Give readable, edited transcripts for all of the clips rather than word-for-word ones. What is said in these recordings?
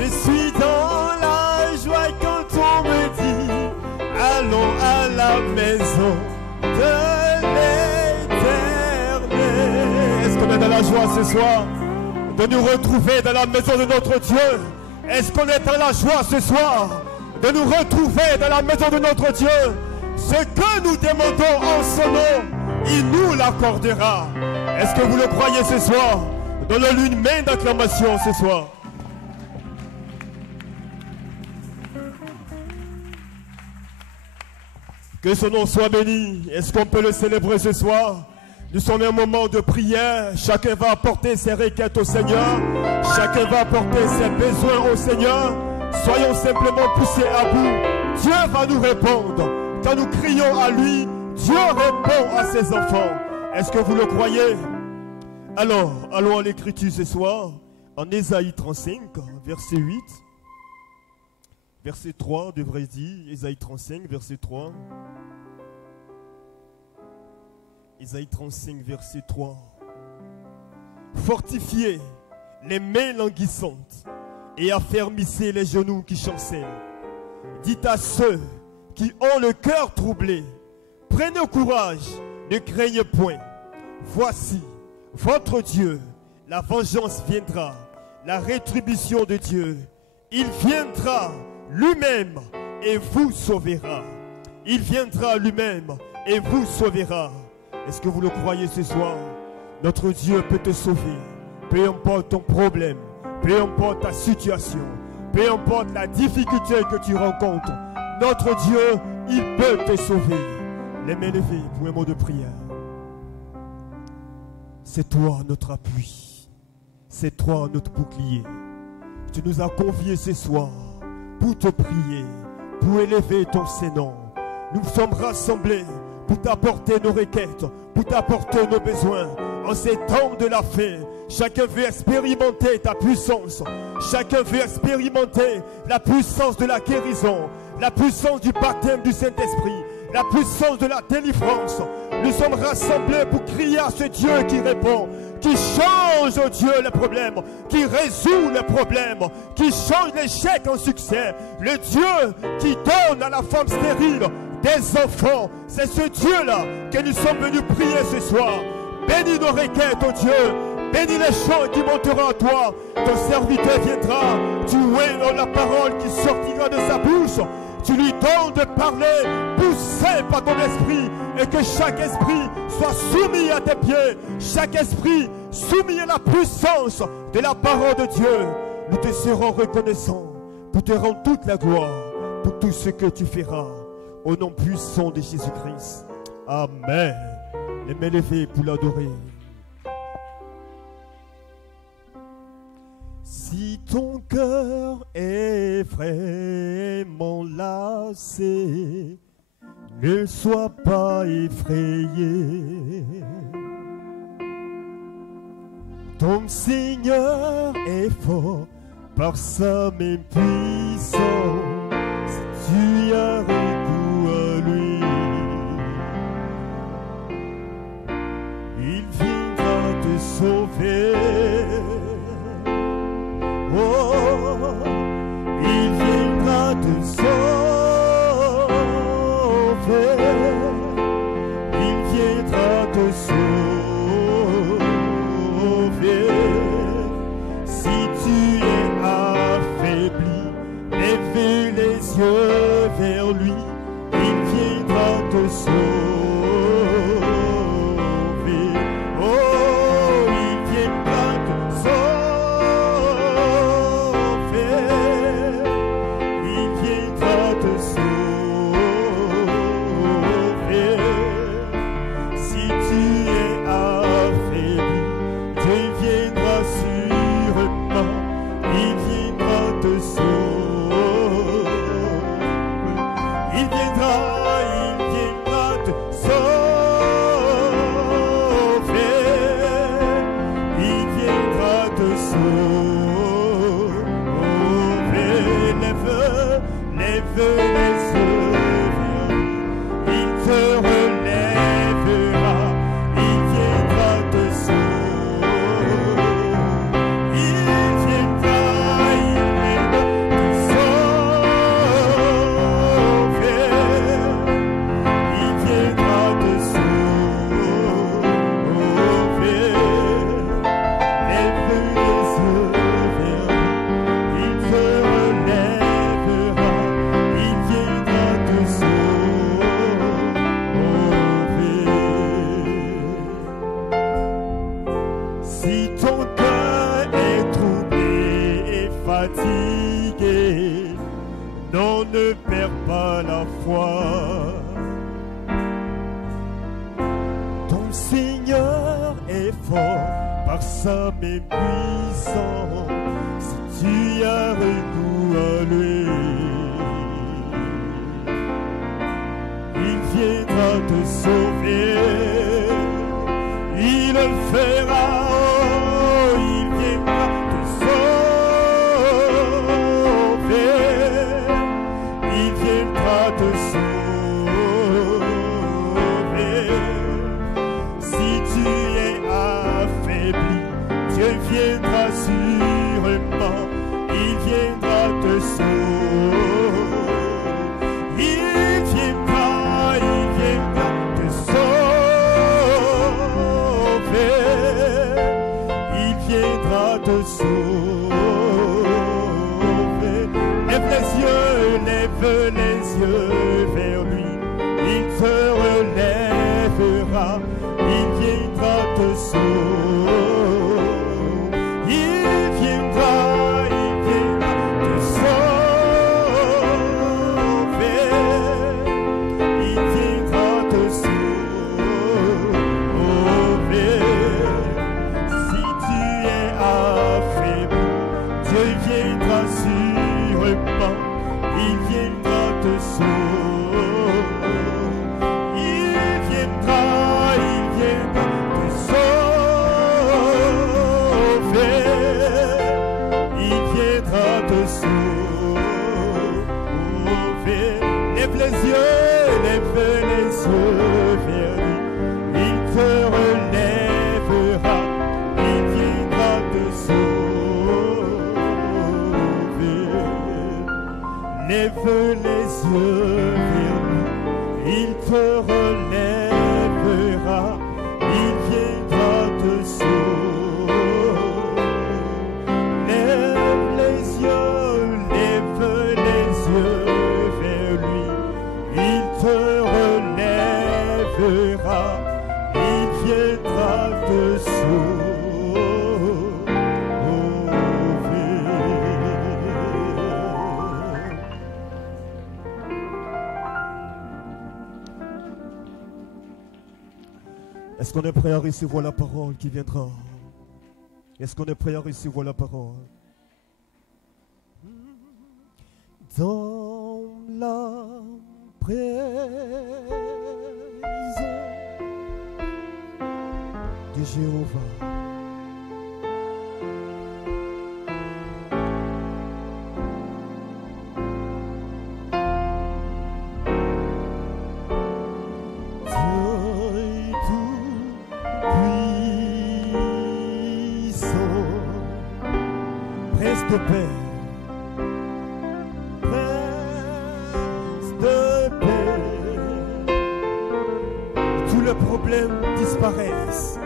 Je suis dans la joie quand on me dit allons à la maison de l'Éternel. Est-ce qu'on est dans la joie ce soir de nous retrouver dans la maison de notre Dieu? Est-ce qu'on est dans la joie ce soir de nous retrouver dans la maison de notre Dieu? Ce que nous demandons en son nom, il nous l'accordera. Est-ce que vous le croyez ce soir? Donnons-lui une main d'acclamation ce soir. Que son nom soit béni. Est-ce qu'on peut le célébrer ce soir? Nous sommes un moment de prière. Chacun va apporter ses requêtes au Seigneur. Chacun va apporter ses besoins au Seigneur. Soyons simplement poussés à bout. Dieu va nous répondre. Quand nous crions à lui, Dieu répond à ses enfants. Est-ce que vous le croyez? Alors, allons à l'écriture ce soir. En Ésaïe 35, verset 8. Verset 3, devrait dire. Ésaïe 35, verset 3. Ésaïe 35, verset 3. Fortifiez les mains languissantes et affermissez les genoux qui chancellent. Dites à ceux qui ont le cœur troublé, prenez courage, ne craignez point. Voici votre Dieu, la vengeance viendra, la rétribution de Dieu. Il viendra lui-même et vous sauvera. Il viendra lui-même et vous sauvera. Est-ce que vous le croyez ce soir? Notre Dieu peut te sauver. Peu importe ton problème, peu importe ta situation, peu importe la difficulté que tu rencontres, notre Dieu, il peut te sauver. Les mains levées pour un mot de prière. C'est toi notre appui. C'est toi notre bouclier. Tu nous as conviés ce soir pour te prier, pour élever ton Saint-Nom. Nous sommes rassemblés pour t'apporter nos requêtes, pour t'apporter nos besoins. En ces temps de la fin, chacun veut expérimenter ta puissance. Chacun veut expérimenter la puissance de la guérison, la puissance du baptême du Saint-Esprit, la puissance de la délivrance. Nous sommes rassemblés pour crier à ce Dieu qui répond, qui change, oh Dieu, les problèmes, qui résout les problèmes, qui change l'échec en succès. Le Dieu qui donne à la femme stérile des enfants. C'est ce Dieu-là que nous sommes venus prier ce soir. Bénis nos requêtes, oh Dieu. Bénis les chants qui monteront à toi. Ton serviteur viendra. Tu ouïras la parole qui sortira de sa bouche. Tu lui donnes de parler, poussé par ton esprit, et que chaque esprit soit soumis à tes pieds. Chaque esprit soumis à la puissance de la parole de Dieu. Nous te serons reconnaissants pour te rendre toute la gloire pour tout ce que tu feras. Au nom puissant de Jésus-Christ. Amen. Les mains levées pour l'adorer. Si ton cœur est vraiment lassé, ne sois pas effrayé. Ton Seigneur est fort par sa main puissante. Si tu as recours à lui, il viendra te sauver. Oh, il viendra te sauver. Il viendra te sauver. Si tu es affaibli, lève les yeux vers fatigué, non, ne perds pas la foi. Ton Seigneur est fort par sa main puissante, si tu as recours à lui, il viendra te sauver, il le fera, oh, il viendra te sauver, il viendra te sauver. Si tu es affaibli, Dieu viendra sûrement, il viendra te sauver, il viendra te sauver, il viendra te sauver. Lève les yeux vers lui, il te relèvera, il viendra te sauver, il viendra te sauver, il viendra te sauver. Si tu es affaibli, Dieu viendra sûrement, il viendra te sauver, il viendra te sauver, il viendra te sauver. Lève les yeux vers lui, il te relèvera, il viendra te sauver. Lève les yeux vers lui, il te relèvera, il viendra te sauver. Lève les yeux vers lui, il te relèvera, il viendra te sauver. Est-ce qu'on est prêt à recevoir la parole qui viendra? Est-ce qu'on est prêt à recevoir la parole? Dans la présence de Jéhovah, de paix, prince de paix, tous les problèmes disparaissent,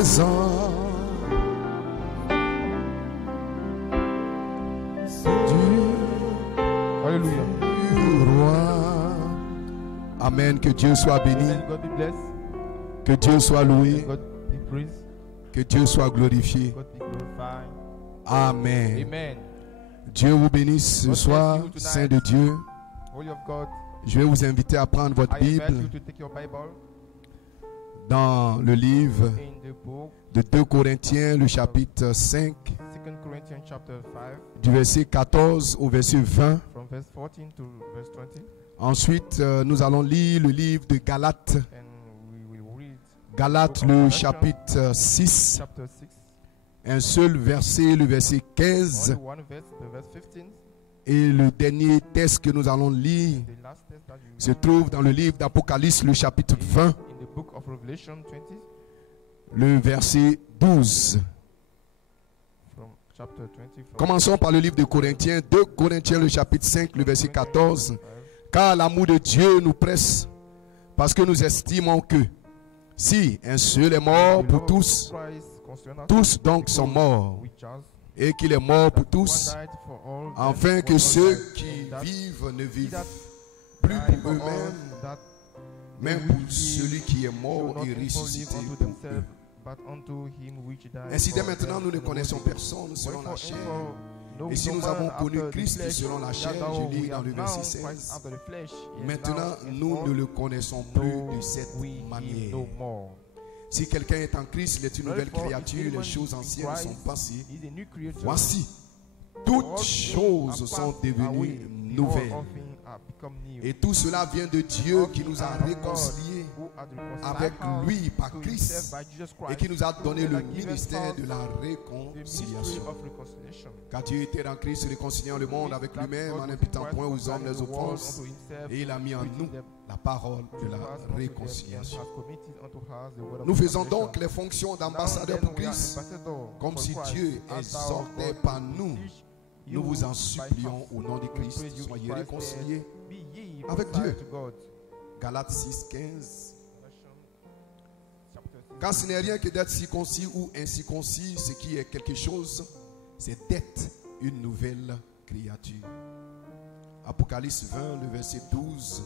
présent Alléluia. du roi. Amen. Que Dieu soit béni. Amen. God be blessed. Que Dieu soit loué. God be praised. Que Dieu soit glorifié. God be glorified. Amen. Amen. Dieu vous bénisse ce God soir, bless you tonight. Saint de Dieu. Holy of God, Je vais vous inviter à prendre votre I invite you Bible to take your Bible dans le livre in the book de 2 Corinthiens, le chapitre 5, 2 Corinthians chapter 5 du verset 14 au verset 20. from verse 14 to verse 20, Ensuite, nous allons lire le livre de Galates, and we will read Galates le chapitre 6, chapter 6, un seul verset, le verset 15, only one verse, the verse 15. et le dernier texte que nous allons lire The last text that you se trouve dans le livre d'Apocalypse, le chapitre 20, in the book of Revelation 20 le verset 12. from chapter 20 from Commençons par le livre de Corinthiens, 2 Corinthiens, le chapitre 5, le verset 14. 5. Car l'amour de Dieu nous presse, parce que nous estimons que si un seul est mort The pour Lord tous, Christ concerned us, tous donc sont morts, we just et qu'il est mort pour tous, one died for all, afin then que one ceux died, qui and that vivent ne he vivent that plus died pour for all, eux-mêmes, that mais they pour which celui qui est should mort not et therefore live ressuscité unto pour eux. themselves, but unto him which died Ainsi, dès for maintenant, them nous ne and connaissons was personne selon la Wherefore, chair. no Et si no nous man avons connu after the Christ flesh, selon la that chair, thou je lis we dans have le verset known Christ 16. after the flesh, yes, Maintenant, now nous henceforth ne le connaissons plus know de cette we him manière. no more. Si quelqu'un est en Christ, il est une nouvelle Therefore, if créature, anyone les choses in anciennes Christ sont passées. is a new creature. Voici, All toutes things choses are sont passed devenues away. Behold, nouvelles. all things are become new. Et tout cela vient de Dieu All qui things nous a are from God, réconciliés who hath reconciled avec us lui par to Christ himself by Jesus Christ, et qui nous a donné and le hath given ministère us de la the mystery réconciliation. of reconciliation. Car Dieu était dans Christ réconciliant le monde avec lui-même en n'imputant point aux hommes les offenses, et il a mis en nous la parole de la réconciliation. Nous faisons donc les fonctions d'ambassadeurs pour Christ, comme si Dieu exhortait par nous. Nous vous en supplions au nom de Christ, soyez réconciliés avec Dieu. Galates 6, 15. Car ce n'est rien que d'être circoncis ou incirconcis, ce qui est quelque chose, c'est d'être une nouvelle créature. Apocalypse 20, le verset 12.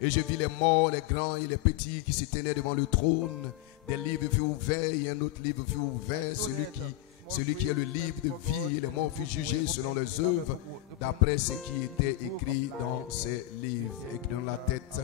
Et je vis les morts, les grands et les petits qui se tenaient devant le trône. Des livres furent ouverts et un autre livre fut ouvert, celui qui est le livre de vie, et les morts furent jugés selon leurs œuvres, d'après ce qui était écrit dans ces livres. Et dans la tête,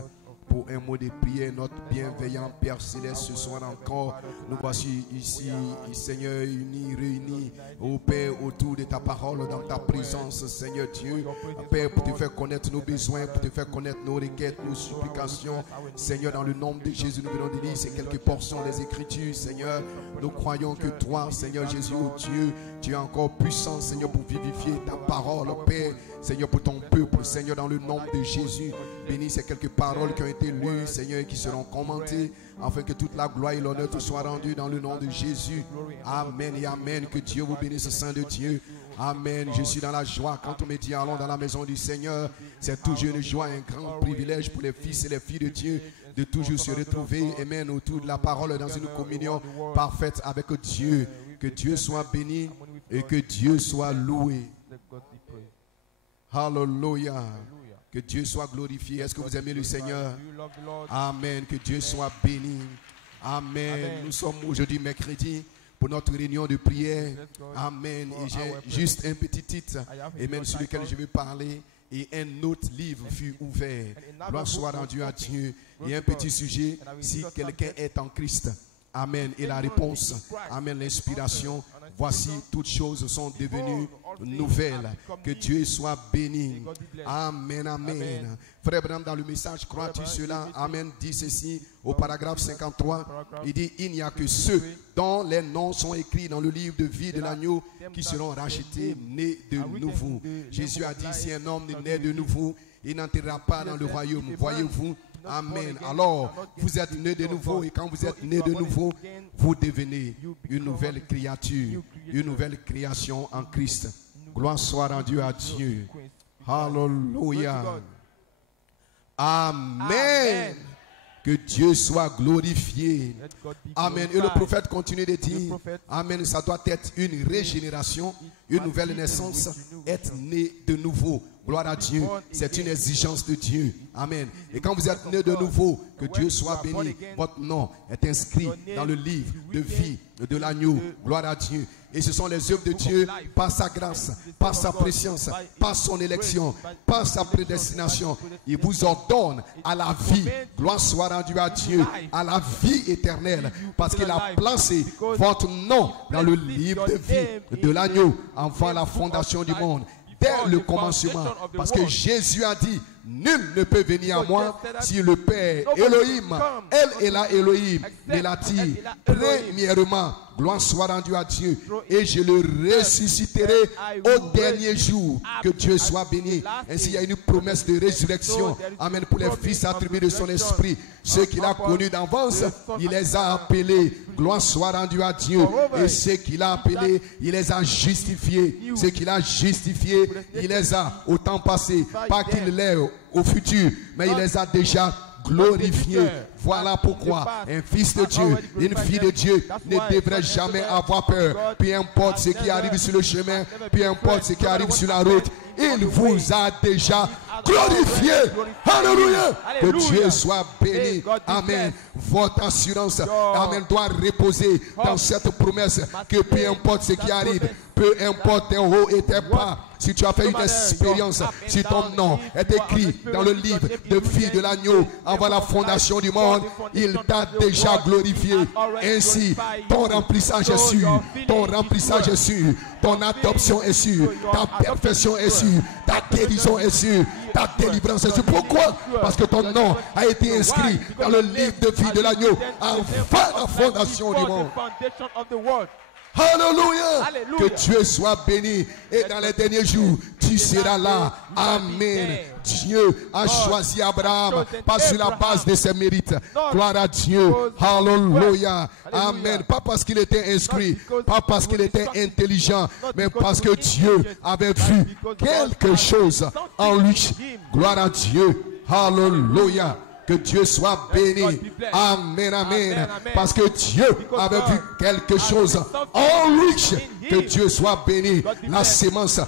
pour un mot de prière, notre bienveillant Père Céleste, ce soir encore, nous voici ici, Seigneur, unis, réunis, au Père, autour de ta parole, dans ta présence, Seigneur Dieu. Père, pour te faire connaître nos besoins, pour te faire connaître nos requêtes, nos supplications. Seigneur, dans le nom de Jésus, nous venons de lire ces quelques portions des Écritures, Seigneur. Nous croyons que toi, Seigneur Jésus, oh Dieu, tu es encore puissant, Seigneur, pour vivifier ta parole, Père. Seigneur, pour ton peuple, Seigneur, dans le nom de Jésus. Bénis ces quelques paroles qui ont été lues, Seigneur, et qui seront commentées, afin que toute la gloire et l'honneur te soient rendus dans le nom de Jésus. Amen et amen. Que Dieu vous bénisse, Saint de Dieu. Amen. Je suis dans la joie quand on me dit allons dans la maison du Seigneur. C'est toujours une joie, un grand privilège pour les fils et les filles de Dieu de toujours se retrouver, amen, autour de la parole dans une communion parfaite avec Dieu. Que Dieu soit béni et que Dieu soit loué. Hallelujah. Que Dieu soit glorifié. Est-ce que vous aimez le Seigneur? Amen. Que Dieu soit béni. Amen. Nous sommes aujourd'hui mercredi pour notre réunion de prière. Amen. Et j'ai juste un petit titre, amen, sur lequel je vais parler. Et un autre livre fut ouvert. Gloire soit rendue à Dieu. Et un petit sujet, si quelqu'un est en Christ. Amen. Et la réponse, amen, l'inspiration. Voici, toutes choses sont devenues nouvelles. Que Dieu soit béni. Amen, amen. Frère Branham, dans le message, crois-tu cela? Amen, dit ceci au paragraphe 53. Il dit, il n'y a que ceux dont les noms sont écrits dans le livre de vie de l'agneau qui seront rachetés, nés de nouveau. Jésus a dit, si un homme naît de nouveau, il n'entrera pas dans le royaume. Voyez-vous? Amen. Alors, vous êtes nés de nouveau, et quand vous êtes nés de nouveau, vous devenez une nouvelle créature, une nouvelle création en Christ. Gloire soit rendue à Dieu. Hallelujah. Amen. Que Dieu soit glorifié. Let God be Amen. Et le glorified. prophète continue de The dire, prophet, Amen, ça doit être une régénération, une nouvelle naissance, être né de nouveau. Gloire à Dieu. C'est une exigence de Dieu. Amen. Et quand vous êtes né de nouveau, que Dieu soit béni. Votre nom est inscrit dans le livre de vie de l'agneau. Gloire à Dieu. Et ce sont les œuvres de Dieu par sa grâce, par sa préscience, par son élection, par sa prédestination. Il vous ordonne à la vie. Gloire soit rendue à Dieu, à la vie éternelle. Parce qu'il a placé votre nom dans le livre de vie de l'agneau avant la fondation du monde. Dès le commencement. Parce que Jésus a dit, nul ne peut venir à moi si le Père Elohim, elle est là Elohim, ne l'attire. Premièrement, gloire soit rendue à Dieu. Et je le ressusciterai au dernier jour. Que Dieu soit béni. Ainsi, il y a une promesse de résurrection. Amen. Pour les fils attribués de son esprit. Ceux qu'il a connus d'avance, il les a appelés. Gloire soit rendue à Dieu. Et ceux qu'il a appelés, il les a justifiés. Ceux qu'il a justifiés, il les a au temps passé. Pas qu'il l'ait au futur, mais il les a déjà glorifiés. Voilà pourquoi un fils de Dieu, une fille de Dieu ne devrait jamais avoir peur. Peu importe ce qui arrive sur le chemin, peu importe ce qui arrive sur la route, il vous a déjà glorifié. Alléluia. Que Dieu soit béni. Amen. Votre assurance, amen, doit reposer dans cette promesse que peu importe ce qui arrive, peu importe tes hauts et tes bas, si tu as fait une expérience, si ton nom est écrit dans le livre de vie de l'agneau avant la fondation du monde, il t'a déjà glorifié. Ainsi, ton remplissage est sûr, ton remplissage est sûr, ton adoption est sûre, ta perfection est sûre, ta guérison est sûre, ta délivrance est sûre. Pourquoi? Parce que ton nom a été inscrit dans le livre de vie de l'agneau avant la fondation du monde. Alléluia. Que Dieu soit béni. Et dans les derniers jours, tu seras là. Amen. Dieu a choisi Abraham, pas sur la base de ses mérites. Gloire à Dieu. Alléluia. Amen. Pas parce qu'il était inscrit, pas parce qu'il était intelligent, mais parce que Dieu avait vu quelque chose en lui. Gloire à Dieu. Alléluia. Que Dieu soit béni. Amen, amen. Parce que Dieu avait vu quelque chose en lui. Que Dieu soit béni. La sémence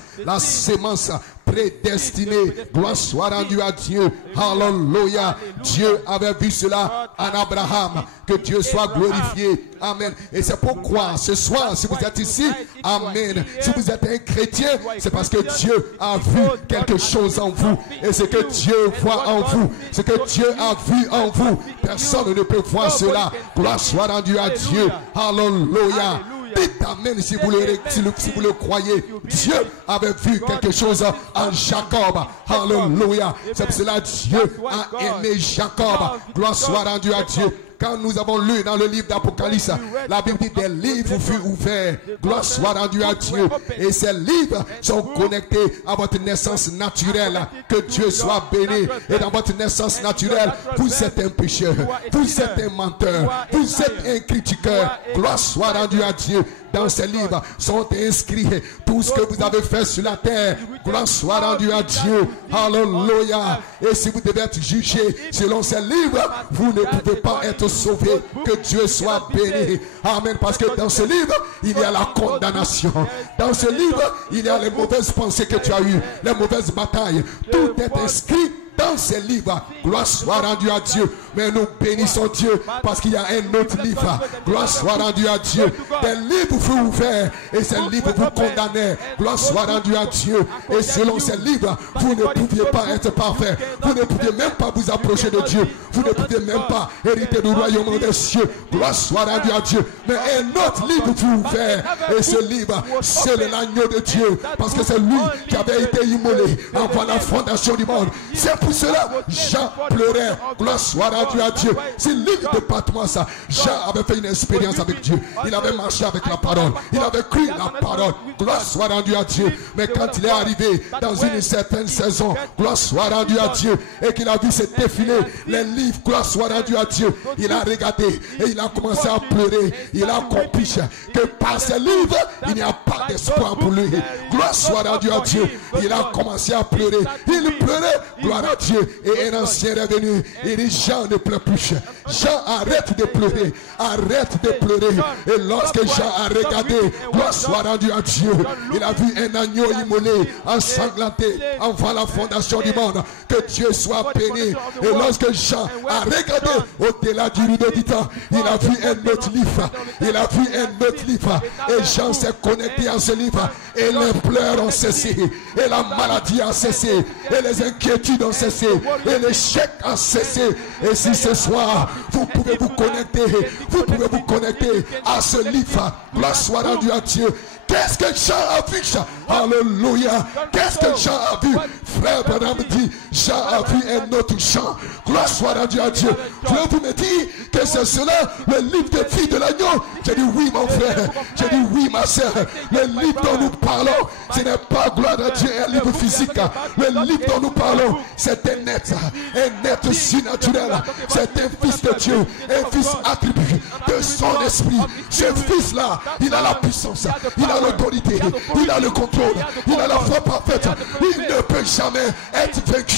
prédestinée. Gloire soit rendue à Dieu. Alléluia. Dieu avait vu cela en Abraham. Que Dieu soit glorifié. Amen. Et c'est pourquoi ce soir, si vous êtes ici, amen. Si vous êtes un chrétien, c'est parce que Dieu a vu quelque chose en vous. Et ce que Dieu voit en vous, ce que Dieu a vu en vous, personne ne peut voir cela. Gloire soit rendue à Dieu. Alléluia. Dites amen si vous le croyez. Dieu avait vu quelque chose en Jacob. Alléluia. C'est pour cela Dieu a aimé Jacob. Gloire soit rendue à Dieu. Quand nous avons lu dans le livre d'Apocalypse, la Bible dit des livres furent ouverts. Gloire soit rendue à Dieu. Et ces livres sont connectés à votre naissance naturelle. Que Dieu soit béni. Et dans votre naissance naturelle, vous êtes un pécheur. Vous êtes un menteur. Vous êtes un critiqueur. Gloire soit rendue à Dieu. Dans ces livres sont inscrits tout ce que vous avez fait sur la terre. Gloire soit rendue à Dieu. Alléluia. Et si vous devez être jugé selon ces livres, vous ne pouvez pas être sauvé. Que Dieu soit béni. Amen. Parce que dans ce livre, il y a la condamnation. Dans ce livre, il y a les mauvaises pensées que tu as eues, les mauvaises batailles. Tout est inscrit dans ces livres. Gloire soit rendue à Dieu. Mais nous bénissons Dieu parce qu'il y a un autre livre. Gloire soit rendue à Dieu. Des livres furent ouverts et ces livres vous condamnaient. Gloire soit rendue à Dieu. Et selon ces livres, vous ne pouviez pas être parfait. Vous ne pouviez même pas vous approcher de Dieu. Vous ne pouviez même pas hériter du royaume des cieux. Gloire soit rendue à Dieu. Mais un autre livre fut ouvert. Et ce livre, c'est l'agneau de Dieu. Parce que c'est lui qui avait été immolé avant la fondation du monde. C'est pour cela Jean pleurait. Gloire soit rendue à Dieu. C'est le livre de Patmos. Jean avait fait une expérience avec Dieu. Il avait marché avec la parole. Il avait cru la parole. Gloire soit rendue à Dieu. Mais quand il est arrivé dans une certaine saison, gloire soit rendue à Dieu, et qu'il a vu se défiler les livres, gloire soit rendue à Dieu, il a regardé et il a commencé à pleurer. Il a compris que par ces livres, il n'y a pas d'espoir pour lui. Gloire soit rendue à Dieu. Il a commencé à pleurer. Il pleurait. Gloire à Dieu, et un ancien est venu. Il dit, Jean ne pleure plus. Jean arrête de pleurer. Arrête de pleurer. Et lorsque Jean a regardé, gloire soit rendue à Dieu, il a vu un agneau immolé, ensanglanté, avant la fondation du monde. Que Dieu soit béni. Et lorsque Jean a regardé au-delà du rideau du temps, il a vu un autre livre. Il a vu un autre livre. Et Jean s'est connecté à ce livre. Et les pleurs ont cessé. Et la maladie a cessé. Et les inquiétudes ont cessé. Et l'échec a cessé. Et si ce soir, vous pouvez vous connecter. Vous pouvez vous connecter à ce livre. Gloire soit rendue à Dieu. Qu'est-ce que Jean a vu? Alléluia. Qu'est-ce que Jean a vu? Frère Branham dit, Jean a vu un autre Jean. Gloire soit rendue à Dieu. Voulez-vous me dire que c'est cela, le livre de vie de l'agneau? J'ai dit oui mon frère. J'ai dit oui ma soeur. Le livre dont nous parlons, ce n'est pas, gloire à Dieu, un livre physique. Le livre dont nous parlons, c'est un être surnaturel. C'est un fils de Dieu, un fils attribué de son esprit. Ce fils-là, il a la puissance, il a l'autorité, il a le contrôle, il a la foi parfaite. Il ne peut jamais être vaincu.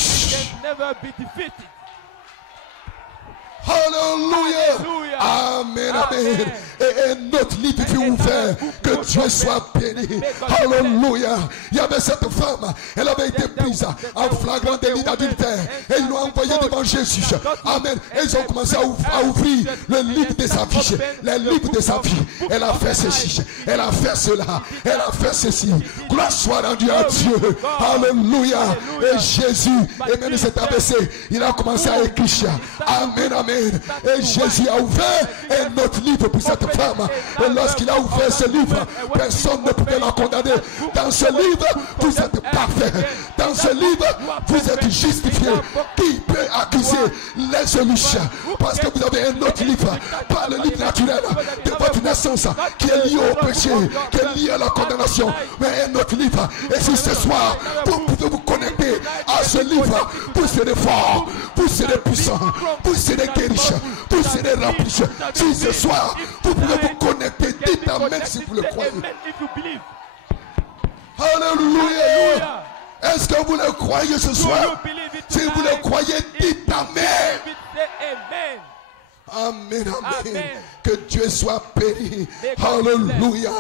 Alléluia. Amen, amen. Et un autre livre fut ouvert. Que Dieu soit béni. Alléluia. Il y avait cette femme. Elle avait été prise en flagrant délit d'adultère. Et ils l'ont envoyée devant Jésus. Amen. Et ils ont commencé à ouvrir le livre de sa vie. Le livre de sa vie. Elle a fait ceci. Elle a fait cela. Elle a fait ceci. Gloire soit rendue à Dieu. Alléluia. Et Jésus, et même cet abaissé, il a commencé à écrire. Amen, amen. Et Jésus a ouvert un autre livre pour cette femme. Et lorsqu'il a ouvert ce livre, personne ne pouvait la condamner. Dans ce livre, vous êtes parfait. Dans ce livre, vous êtes justifié. Qui peut accuser les élus? Parce que vous avez un autre livre, pas le livre naturel de votre naissance, qui est lié au péché, qui est lié à la condamnation, mais un autre livre. Et si ce soir, vous pouvez vous connecter à ce livre, vous serez fort, vous serez puissant, vous serez guéri, vous serez rempli. Si ce soir, vous pouvez vous connecter, dites amen si vous le croyez. Alléluia. Est-ce que vous le croyez ce soir? Si vous le croyez, dites amen. Amen, amen. Que Dieu soit béni. Alléluia.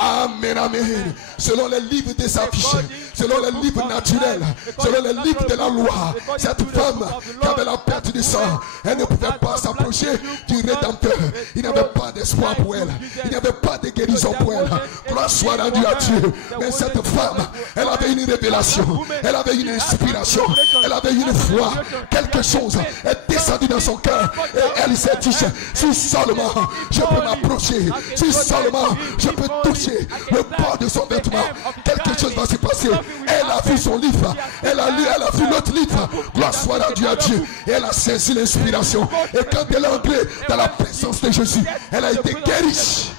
Amen, amen. Selon les livres des affiches, selon les livres naturels, selon les livres de la loi, cette femme qui avait la perte du sang, elle ne pouvait pas s'approcher du Rédempteur. Il n'y avait pas d'espoir pour elle. Il n'y avait pas de guérison pour elle. Gloire soit rendue à Dieu. Mais cette femme, elle avait une révélation. Elle avait une inspiration. Elle avait une foi. Quelque chose est descendu dans son cœur. Et elle s'est dit, si seulement je peux m'approcher, si seulement je peux toucher le bord de son vêtement, quelque chose va se passer. Elle a vu son livre, elle a lu, elle a vu l'autre livre. Gloire soit rendue à Dieu. Et elle a saisi l'inspiration. Et quand elle est entrée dans la présence de Jésus, elle a été guérie.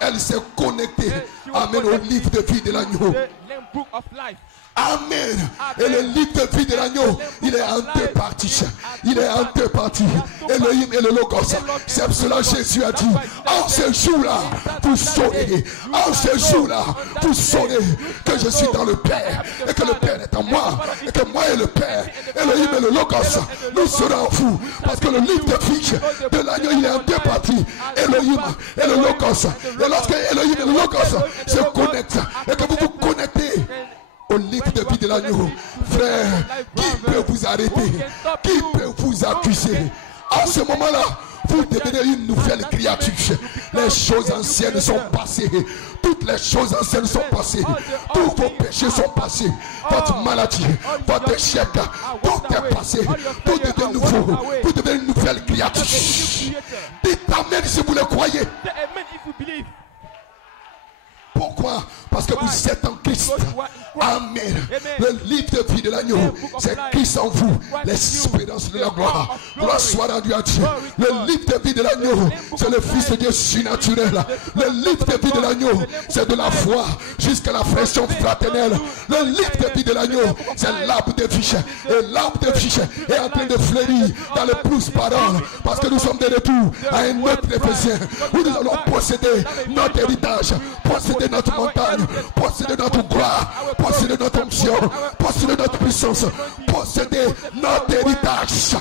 Elle s'est connectée, amen, au livre de vie de l'agneau. Amen. Et le livre de vie de l'agneau, il est en deux parties. Il est en deux parties. Elohim et le Logos. C'est cela Jésus a dit. En ce jour-là, vous saurez. En ce jour-là, vous saurez que je suis dans le Père. Et que le Père est en moi. Et que moi et le Père, Elohim et le Logos, nous serons en vous. Parce que le livre de vie de l'agneau, il est en deux parties. Elohim et le Logos. Et lorsque Elohim et le Logos se connectent, et que vous vous connectez au livre de vie de l'agneau, frère, qui peut vous arrêter? Qui peut vous accuser? À ce moment-là, vous devenez une nouvelle créature. Les choses anciennes sont passées. Toutes les choses anciennes sont passées. Tous vos péchés sont passés. Votre maladie, votre échec, tout est passé. Tout est nouveau. Vous devenez une nouvelle créature. Dites amen si vous le croyez. Pourquoi? Parce que vous êtes en Christ. Amen. Le livre de vie de l'agneau, c'est Christ en vous, l'espérance de la gloire. Gloire soit rendue à Dieu. Le livre de vie de l'agneau, c'est le Fils de Dieu surnaturel. Le livre de vie de l'agneau, c'est de la foi jusqu'à la fraîcheur fraternelle. Le livre de vie de l'agneau, c'est l'arbre de vie. Et l'arbre de vie est en train de fleurir dans les plus paroles. Parce que nous sommes de retour à un autre Éphésien où nous allons posséder notre héritage, posséder notre montagne, posséder notre gloire, posséder notre onction, posséder notre puissance, posséder notre héritage.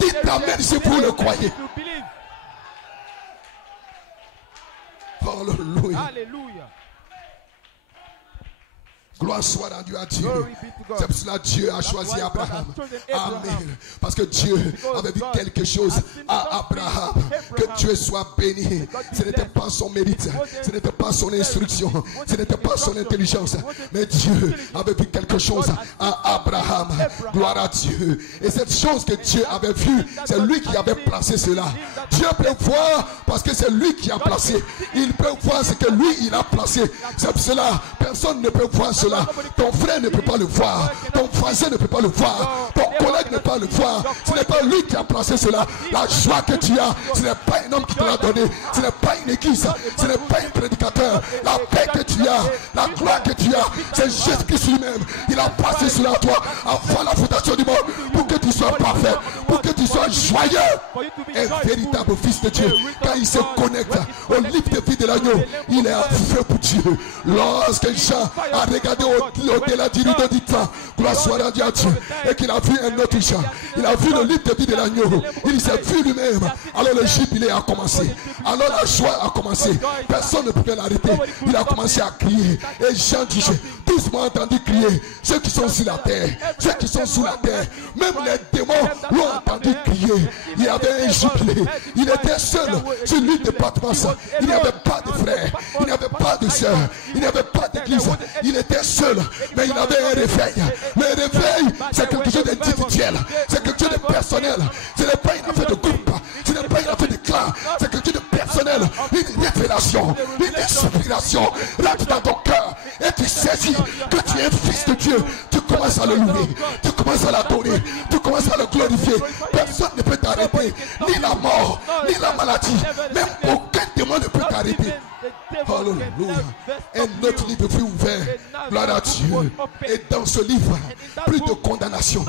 Dites amen si vous le croyez. Alléluia. Hallelujah. Gloire soit rendue à Dieu. C'est pour cela que Dieu a choisi Abraham. Amen. Parce que Dieu avait vu quelque chose à Abraham. Que Dieu soit béni. Ce n'était pas son mérite. Ce n'était pas son instruction. Ce n'était pas son intelligence. Mais Dieu avait vu quelque chose à Abraham. Gloire à Dieu. Et cette chose que Dieu avait vue, c'est lui qui avait placé cela. Dieu peut voir parce que c'est lui qui a placé. Il peut voir ce que lui il a placé. C'est pour cela personne ne peut voir cela. Ton frère ne peut pas le voir. Ton voisin ne peut pas le voir. Ton collègue ne peut pas le voir. Ce n'est pas lui qui a placé cela. La joie que tu as, ce n'est pas un homme qui te l'a donné. Ce n'est pas une église. Ce n'est pas un prédicateur. La paix que tu as, la gloire que tu as, c'est Jésus-Christ lui-même. Il a passé cela à toi avant la fondation du monde pour que tu sois parfait, pour que tu sois joyeux. Un véritable fils de Dieu, quand il se connecte au livre de vie de l'agneau, il est un feu pour Dieu. Lorsque Jean a regardé au-delà du rideau du temps, gloire soit rendue à Dieu, et qu'il a vu un autre Jean, il a vu le livre de vie de l'agneau, il s'est vu lui-même. Alors le jubilé a commencé, alors la joie a commencé, personne ne pouvait l'arrêter. Il a commencé à crier, et Jean disait, tous m'ont entendu crier, ceux qui sont sur la terre, ceux qui sont sous la terre, même les démons l'ont entendu crier. Il y avait un jubilé, il était seul sur l'île de Patmos, il n'y avait pas de frères, il n'y avait pas de sœurs, il n'y avait pas d'église, il était seul, mais il avait un réveil. Le réveil, c'est quelque chose d'individuel, c'est quelque chose de personnel, ce n'est pas une affaire de groupe, ce n'est pas une affaire de clan, c'est quelque chose de personnel, une révélation, une inspiration, rentre dans ton cœur et tu saisis que tu es un fils de Dieu. Tu commences à le louer, tu commences à l'adorer, tu commences à le glorifier. Personne ne peut t'arrêter, ni la mort, ni la maladie, même aucun démon ne peut t'arrêter. Alléluia. Un autre livre fut ouvert. Gloire à Dieu. Et dans ce livre, plus de condamnation.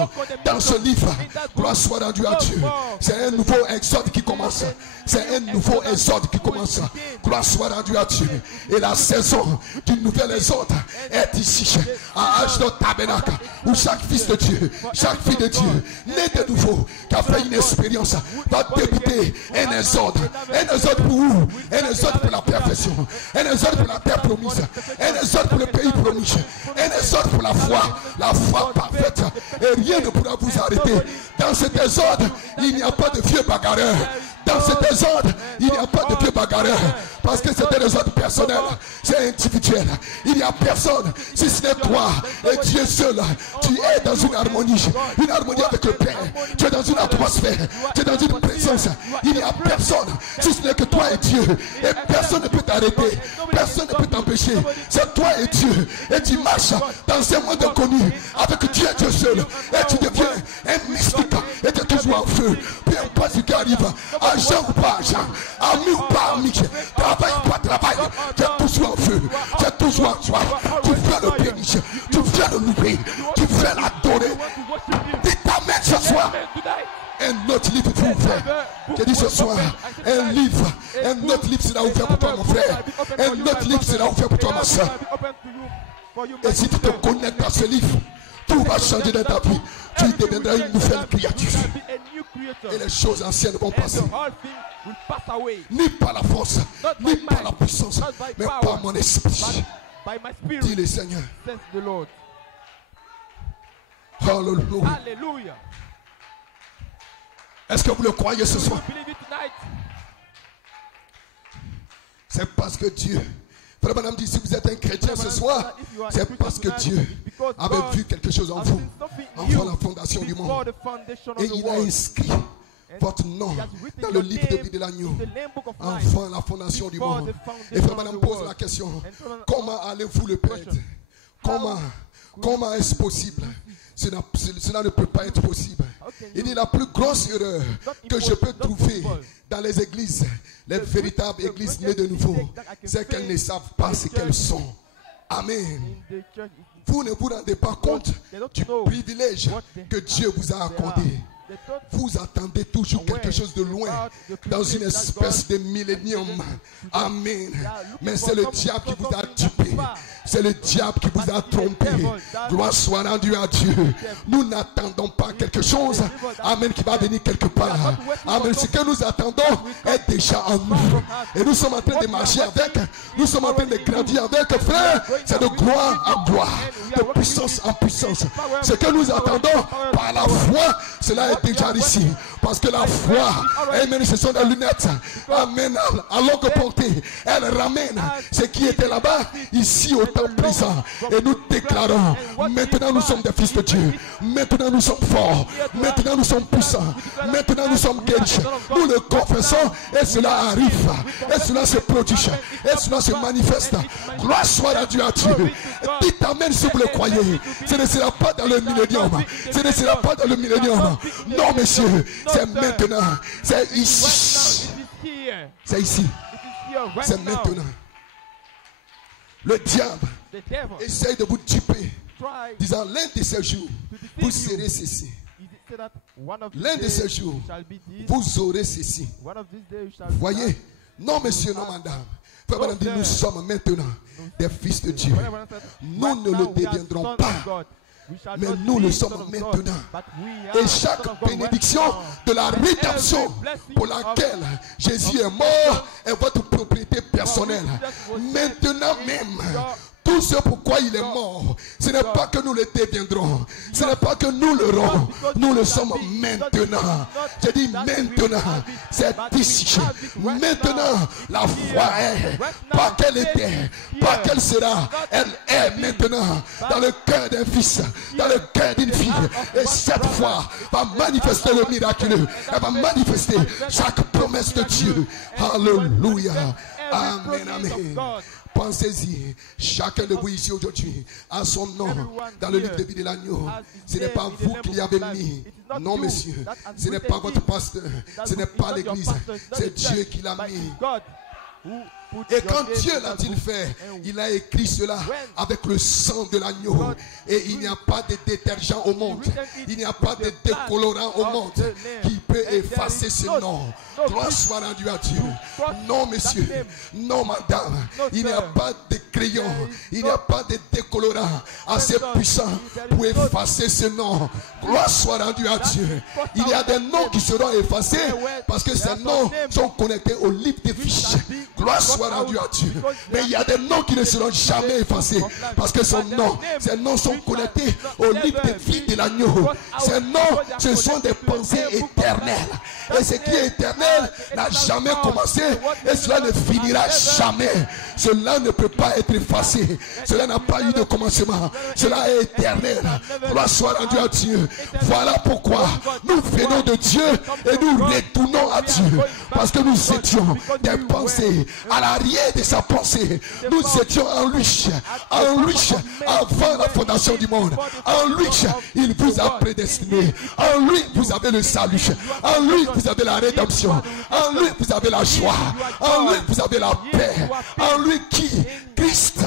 Dans ce livre, gloire soit rendue à Dieu. C'est un nouveau exode qui commence. C'est un nouveau exode qui commence. Gloire soit rendue à Dieu. Et la saison du nouvel exode est ici, à Ashdod Tabernacle, où chaque fils de Dieu, chaque fille de Dieu, né de nouveau, qui a fait une expérience, va débuter un exode. Un exode pour où? Un exode pour la perfection. Un exode pour la terre promise. Un exode pour le pays promis. Un exode pour la foi parfaite. Et rien ne pourra vous arrêter. Dans cet exode, il n'y a pas de vieux bagarreurs. Dans cet exode, il n'y a pas de vieux bagarreurs. Parce que c'est un exode personnel. C'est individuel. Il n'y a personne, si ce n'est toi et Dieu seul. Tu es dans une harmonie. Une harmonie avec le Père. Tu es dans une atmosphère. Tu es dans une présence. Il n'y a personne, si ce n'est que toi et Dieu. Et personne ne peut t'arrêter. Personne ne peut t'empêcher. C'est toi et Dieu. Et tu marches dans un monde inconnu avec Dieu et Dieu seul. Et tu deviens un mystique. Et tu es toujours en feu. Peu importe ce qui arrive. Agent ou pas agent. Ami ou pas ami. Travail ou pas travail. Tu es toujours en feu. Tu es toujours en joie. Tu viens le bénir. Tu viens le louer. Tu viens l'adorer. Dis amen ce soir. Un autre livre fut ouvert. Je dis ce soir, un autre livre sera ouvert pour toi mon frère. Un autre livre sera ouvert pour toi ma soeur. Et si tu te connectes à ce livre, tout va changer dans ta vie. Tu deviendras une nouvelle créature. Et les choses anciennes vont passer. Ni par la force, ni par la puissance, mais par mon esprit. Dis le Seigneur. Alléluia. Est-ce que vous le croyez ce soir? C'est parce que Dieu, frère Madame dit, si vous êtes un chrétien ce soir, c'est parce que Dieu avait vu quelque chose en vous avant la fondation du monde. Et il a inscrit votre nom dans le livre de vie de l'agneau avant la fondation du monde. Et frère Madame pose la question, comment allez-vous le perdre? Comment est-ce possible? Cela ne peut pas être possible. Il dit la plus grosse erreur que je peux trouver dans les églises, les véritables églises nées de nouveau, c'est qu'elles ne savent pas ce qu'elles sont. Amen. Vous ne vous rendez pas compte du privilège que Dieu vous a accordé. They don't Vous attendez toujours quelque chose de loin, dans une espèce de millénium. Amen. Mais c'est le diable qui vous a dupé. C'est le diable qui vous a trompé. Gloire soit rendue à Dieu. Nous n'attendons pas quelque chose, amen, qui va venir quelque part. Amen. Ce que nous attendons est déjà en nous. Et nous sommes en train de marcher avec. Nous sommes en train de grandir avec, frère. C'est de gloire en gloire, de puissance en puissance. Ce que nous attendons par la foi, cela est déjà ici. Parce que la foi, amen, ce sont des lunettes, amen, à longue portée. Elle ramène ce qui était là-bas, ici au temps présent. Et nous déclarons, maintenant nous sommes des fils de Dieu. Maintenant nous sommes forts. Maintenant nous sommes puissants. Maintenant nous sommes guéris. Nous le confessons et cela arrive. Et cela se produit. Et cela se manifeste. Gloire soit à Dieu. Dites amen si vous le croyez. Ce ne sera pas dans le millénium. Ce ne sera pas dans le millénium. Non, monsieur, c'est maintenant. C'est ici. C'est ici. C'est maintenant. Le diable essaye de vous duper, disant l'un de ces jours, vous serez ceci. L'un de ces jours, vous aurez ceci. Voyez? Non, monsieur, non, madame. Frère, madame, dit, nous sommes maintenant des fils de Dieu. Nous ne le deviendrons pas, mais nous le sommes maintenant. Et chaque bénédiction de la rédemption pour laquelle Jésus est mort est votre propriété personnelle. Maintenant même, tout ce pourquoi il est mort, ce n'est pas que nous le deviendrons, ce n'est pas que nous l'aurons, nous le sommes maintenant. Je dis maintenant, c'est ici. Maintenant, la foi est, pas qu'elle était, pas qu'elle sera, elle est maintenant dans le cœur d'un fils, dans le cœur d'une fille. Et cette foi va manifester le miraculeux, elle va manifester chaque promesse de Dieu. Alléluia. Amen, amen. Pensez-y, chacun de vous ici aujourd'hui a son nom dans le livre de vie de l'agneau. Ce n'est pas vous qui l'avez mis. Non, monsieur. Ce n'est pas votre pasteur. Ce n'est pas l'église. C'est Dieu qui l'a mis. Et quand Dieu l'a-t-il fait, il a écrit cela avec le sang de l'agneau. Et il n'y a pas de détergent au monde. Il n'y a pas de décolorant au monde qui peut effacer ce nom. Gloire soit rendue à Dieu. Non, monsieur. Non, madame. Il n'y a pas de crayon. Il n'y a pas de décolorant assez puissant pour effacer ce nom. Gloire soit rendue à Dieu. Il y a des noms qui seront effacés parce que ces noms sont connectés au livre des fiches. Gloire soit rendue à Dieu. Mais il y a des noms qui ne seront jamais effacés parce que ces noms sont connectés au livre des filles de l'agneau. Ces noms, ce sont des pensées éternelles. Et ce qui est éternel n'a jamais commencé et cela ne finira jamais. Cela ne peut pas être effacé. Cela n'a pas eu de commencement. Cela est éternel. Gloire soit rendue à Dieu. Voilà pourquoi nous venons de Dieu et nous retournons à Dieu. Parce que nous étions des pensées à l'arrière de sa pensée. Nous étions en lui. En lui, avant la fondation du monde. En lui, il vous a prédestiné. En lui, vous avez le salut. En lui, vous avez la rédemption. En lui, vous avez la joie. En lui, vous avez la paix. En lui qui? Christ.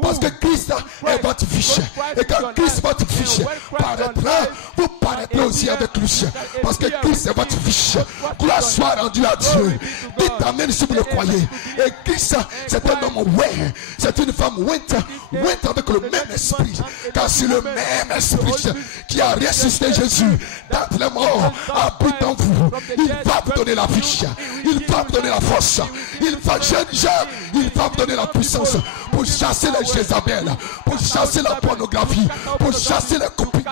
Parce que Christ est votre fiche. Et quand Christ, votre fiche, paraîtra, vous paraîtrez aussi avec lui. Parce que Christ est votre fiche. Gloire soit rendue à Dieu. Dites amen si vous le croyez. Et Christ, c'est un homme ouin. C'est une femme ouinte avec le même esprit. Car c'est le même esprit qui a ressuscité Jésus d'entre les morts habite en vous. Il va vous donner la vie. Il va vous donner la force. Il va, jeune gens, il va vous donner la puissance pour chasser les Jézabel, pour chasser la pornographie, pour chasser les copines,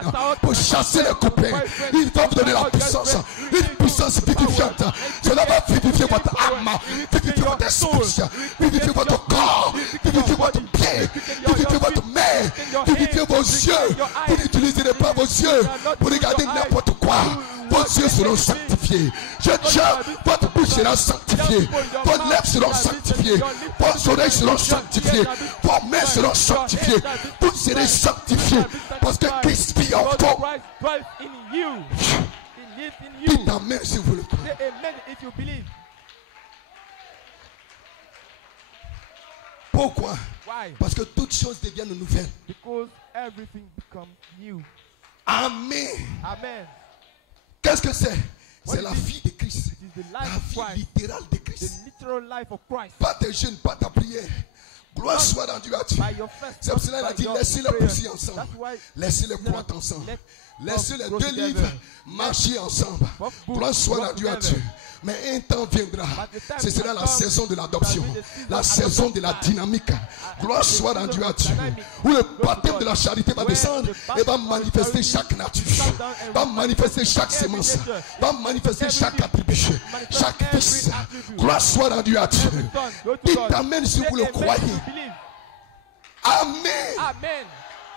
pour chasser les copains. Il va vous donner la puissance, une puissance vivifiante. Cela va vivifier votre âme, vivifier votre esprit, vivifier votre corps, vivifier votre pied, vivifier votre main, vivifier vos yeux. Vous n'utiliserez pas vos yeux pour regarder n'importe quoi. Vos yeux seront sanctifiés. Je dis, votre bouche sera sanctifiée. Vos lèvres seront sanctifiées. Vos oreilles seront sanctifiées. Vos mains seront sanctifiées. Vous serez sanctifiés. Parce que Christ vit en vous. Dites amen si vous le croyez. Pourquoi? Parce que toutes choses deviennent nouvelles. Amen. Amen. Que Qu'est-ce que c'est? C'est la is it? vie de Christ. It is the La life of vie Christ. littérale de The Christ. literal life of Christ. Pas tes jeûnes, pas ta prière. Gloire soit rendue à Dieu. By your faith, C'est pour cela qu'il a by dit your laissez-les prayer. pousser ensemble. That's why Laissez-les croître ensemble. let Laissez les grow deux together. livres marcher ensemble. Both books Gloire soit work rendue à together. Dieu. Mais un temps viendra. But the time Ce sera will la come, saison de l'adoption. shall be the season La of saison de la adoption. dynamique. Gloire the soit season rendue à of Dieu. dynamic. Où le Glory to baptême God. de la charité va Where descendre the et va baptism of manifester charity chaque nature. come down and Va will manifester chaque every sémence. nature. Va manifester Every chaque gift. attribut. Manifest Chaque every fils. attribute. Gloire soit rendue à Dieu. Every son, go to Il God. t'amène si vous le Let them croyez. make you believe. Amen. Amen.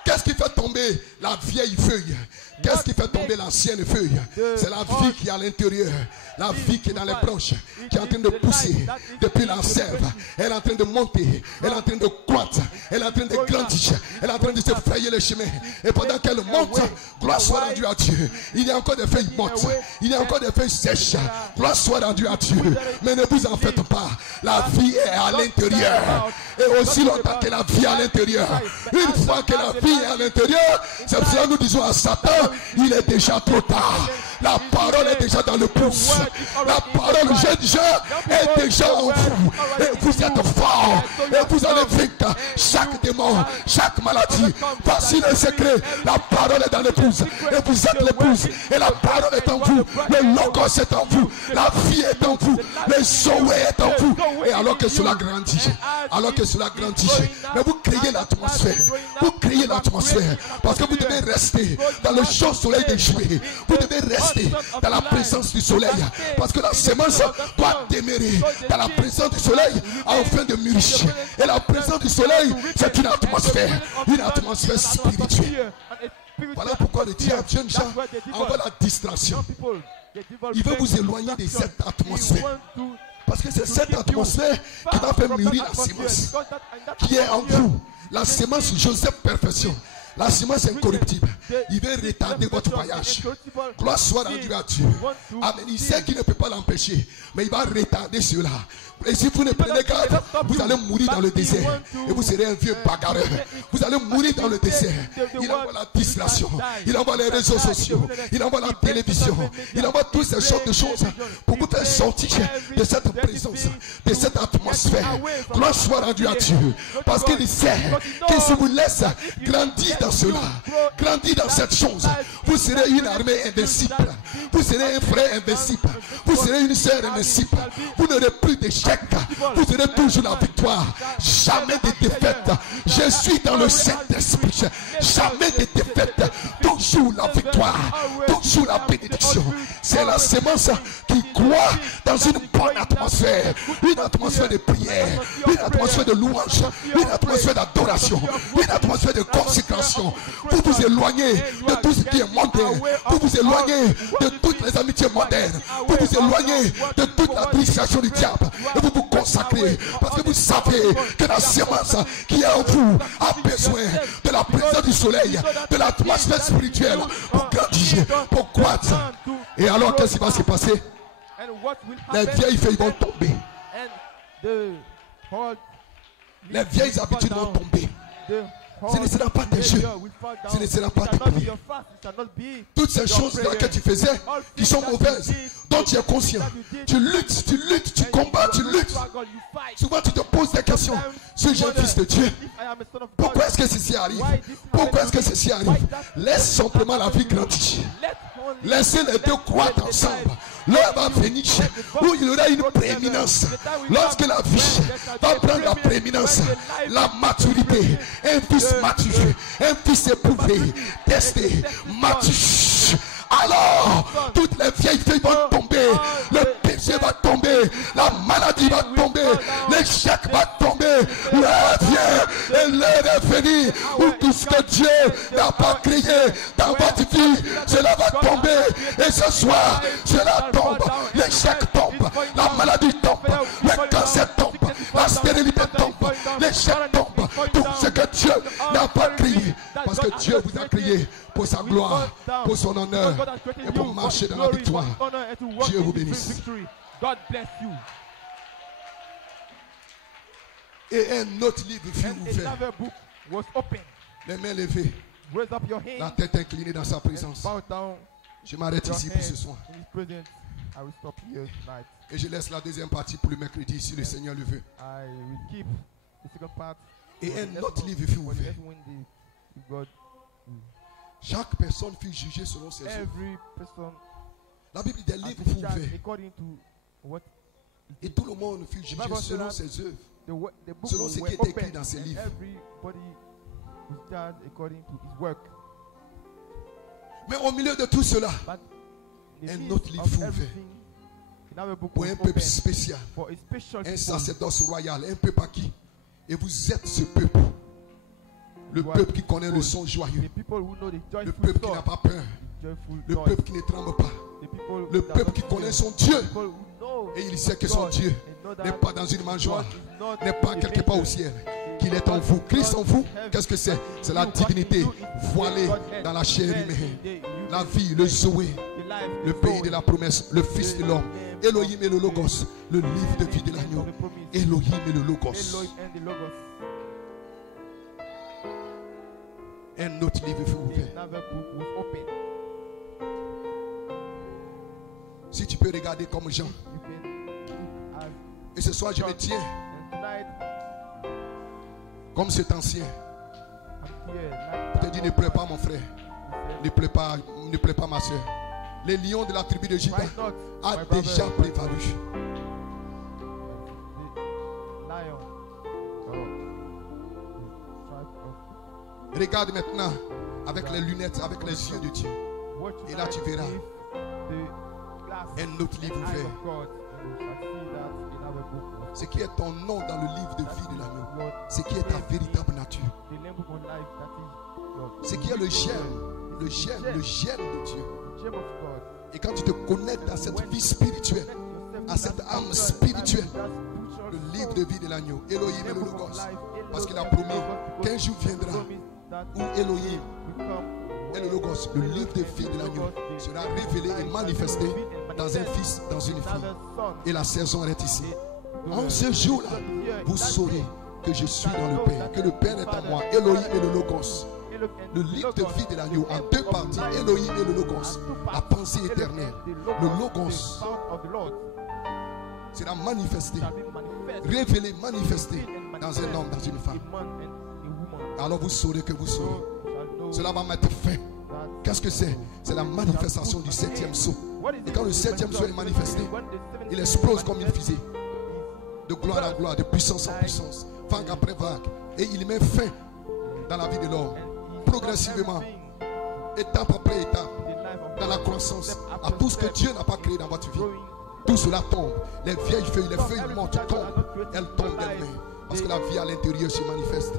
Qu'est-ce qui fait tomber la vieille feuille? Qu'est-ce qui fait tomber l'ancienne feuille? C'est la vie qui est à l'intérieur. La vie qui est dans les branches, qui est en train de pousser depuis la sève. Elle est en train de monter, elle est en train de croître, elle est en train de grandir, elle est en train de se frayer le chemin. Et pendant qu'elle monte, gloire soit rendue à Dieu. Il y a encore des feuilles mortes, il y a encore des feuilles sèches. Gloire soit rendue à Dieu. Mais ne vous en faites pas. La vie est à l'intérieur. Et aussi longtemps que la vie est à l'intérieur. Une fois que la vie est à l'intérieur, c'est pour cela que nous disons à Satan, il est déjà trop tard. La parole est déjà dans le pouce. La parole, jeune gens, est déjà en vous. Et vous êtes forts. Et vous allez vaincre chaque démon, chaque maladie. Voici le secret. La parole est dans l'épouse. Et vous êtes l'épouse. Et la parole est en vous. Le logos est en vous. La vie est en vous. Le Zoé est en vous. Et alors que cela grandit, mais vous créez l'atmosphère. Vous créez l'atmosphère. Parce que vous devez rester dans le chaud soleil des juillet. Vous devez rester dans la présence du soleil. Parce que la semence doit demeurer dans la présence du soleil afin de mûrir. Et la présence du soleil, c'est une atmosphère spirituelle. Voilà pourquoi le diable, jeunes gens, envoie la distraction. Il veut vous éloigner de cette atmosphère. Parce que c'est cette atmosphère qui va faire mûrir la semence qui est en vous. La semence Joseph Perfection. La semence incorruptible. Il veut retarder votre voyage. Gloire soit rendue à Dieu. Amen. Il sait qu'il ne peut pas l'empêcher. Mais il va retarder cela. Et si vous ne prenez garde, vous allez mourir dans le désert. Et vous serez un vieux bagarreur. Vous allez mourir dans le désert. Il envoie la distraction. Il envoie les réseaux sociaux. Il envoie la télévision. Il envoie toutes ces sortes de choses pour vous faire sortir de cette présence, de cette atmosphère. Gloire soit rendue à Dieu. Parce qu'il sait que si vous laissez grandir dans cela, grandir dans cette chose, vous serez une armée invincible. Vous serez un frère invincible. Vous serez une sœur invincible. Vous n'aurez plus d'échec. Vous aurez toujours la victoire. Jamais de défaite. Je suis dans le Saint-Esprit. Jamais de défaite. Toujours la victoire. Toujours la bénédiction. C'est la sémence qui croit dans une bonne atmosphère. Une atmosphère de prière. Une atmosphère de louange. Une atmosphère d'adoration. Une atmosphère de consécration. Vous vous éloignez de tout ce qui est mondain. Vous vous éloignez de toutes les amitiés modernes. Vous vous éloignez de toute la distraction du diable. Et vous vous consacrez parce que vous savez que la semence qui est en vous a besoin de la présence du soleil, de l'atmosphère spirituelle pour grandir, pour croître. Et alors qu'est-ce qui va se passer? Les vieilles feuilles vont tomber. Les vieilles habitudes vont tomber. Ce ne sera pas tes jeux. Ce ne sera pas tes prières. Toutes ces choses-là que tu faisais, qui sont mauvaises, dont tu es conscient. Tu luttes, tu combats, tu luttes. Souvent tu te poses des questions. Suis-je un fils de Dieu? Pourquoi est-ce que ceci arrive? Pourquoi est-ce que ceci arrive? Laisse simplement la vie grandir. Laissez les deux croître ensemble. L'heure va venir où il y aura une prééminence. Lorsque la vie va prendre la prééminence, la maturité, un fils mature, un fils éprouvé, testé, mature. Alors, toutes les vieilles filles vont tomber, le péché va tomber, la maladie va tomber, l'échec va tomber, l'heure vient et l'heure est venue où tout ce que Dieu n'a pas créé dans votre vie, cela va tomber. Et ce soir, cela tombe, l'échec tombe, la maladie tombe, le cancer tombe, la stérilité tombe, l'échec tombe, tout ce que Dieu n'a pas créé. Parce que Dieu vous a créé pour sa gloire, pour son honneur et pour marcher dans la victoire. Dieu vous bénisse. Et un autre livre fut ouvert. Les mains levées, la tête inclinée dans sa présence. Je m'arrête your ici pour hands ce soir. in His presence. I will stop here tonight. Et je laisse la deuxième partie pour le mercredi, si le Seigneur le veut. I will keep the second part. Et for the un next autre month, livre fut for the ouvert. next Wednesday, if God. Chaque personne fut jugée selon ses œuvres. Every person La Bible dit des has livres been furent judged ouverts. according to what Et tout le monde fut jugé Bible selon says ses œuvres. the book Selon ce were qui est écrit opened, dans ces and livres. everybody was judged according to his work. Mais au milieu de tout cela, But in the un midst autre livre of fut ouvert. everything, another book pour was un peuple opened spécial, for a special un people. sacerdoce royal, un peuple acquis. Et vous êtes ce peuple. Le You are peuple qui connaît le people- son joyeux. The people who know the Le joyful peuple qui n'a song, pas peur. the joyful Le noise. peuple qui ne tremble pas. The people Le that peuple don't qui connaît fear. son Dieu. People who know Et il sait que son God Dieu and know that n'est pas dans une mangeoire, God is not n'est pas in quelque part au danger. ciel, qu'il est en vous. Christ en vous, qu'est-ce que c'est? C'est la divinité voilée dans la chair humaine. La vie, le Zoé, le pays de la promesse, le Fils de l'homme. Elohim et le Logos, le livre de vie de l'agneau. Elohim et le Logos. Elohim and the Logos. Un autre livre fut ouvert. Another book was opened. Si tu peux regarder comme Jean. You can look as Et ce soir, je me tiens and tonight comme cet ancien. I'm here. Je te dis, ne pleure pas mon frère. Ne pleure pas ma soeur. Les lions de la tribu de Juda Why not? a My brother, déjà prévalu. the lion tribe of Regarde maintenant avec les lunettes, avec les yeux de Dieu. watch Et là, tu tonight verras with the glass un autre livre eyes ouvert. of God, and you shall see that another book was Ce qui est ton nom dans le livre de vie de l'agneau. Lord, Ce qui est ta véritable nature. the lamb book of life that is Lord. Ce qui est le germe de Dieu. The gem of God. Et quand tu te connectes à cette vie spirituelle, à cette âme spirituelle, le livre de vie de l'agneau, Elohim et le Logos, parce qu'il a promis qu'un jour viendra où Elohim et le Logos, le livre de vie de l'agneau, sera révélé et manifesté dans un fils, dans une fille. Et la saison est ici. En ce jour-là, vous saurez que je suis dans le Père, que le Père est en moi, Elohim et le Logos. Le livre de vie de l'agneau en deux parties, Elohim et le Logos, la pensée éternelle. Le Logos sera manifesté, révélé, manifesté dans un homme, dans une femme. Alors vous saurez que vous saurez. Cela va mettre fin. Qu'est-ce que c'est? C'est la manifestation du septième sceau. Et quand le septième sceau est manifesté, il explose comme une fusée. De gloire en gloire, de puissance en puissance, vague après vague. Et il met fin dans la vie de l'homme. Progressivement, étape après étape, dans la croissance, à tout ce que Dieu n'a pas créé dans votre vie. Tout cela tombe. Les vieilles feuilles, les feuilles mortes tombent. Elles tombent d'elles-mêmes. Parce que la vie à l'intérieur se manifeste.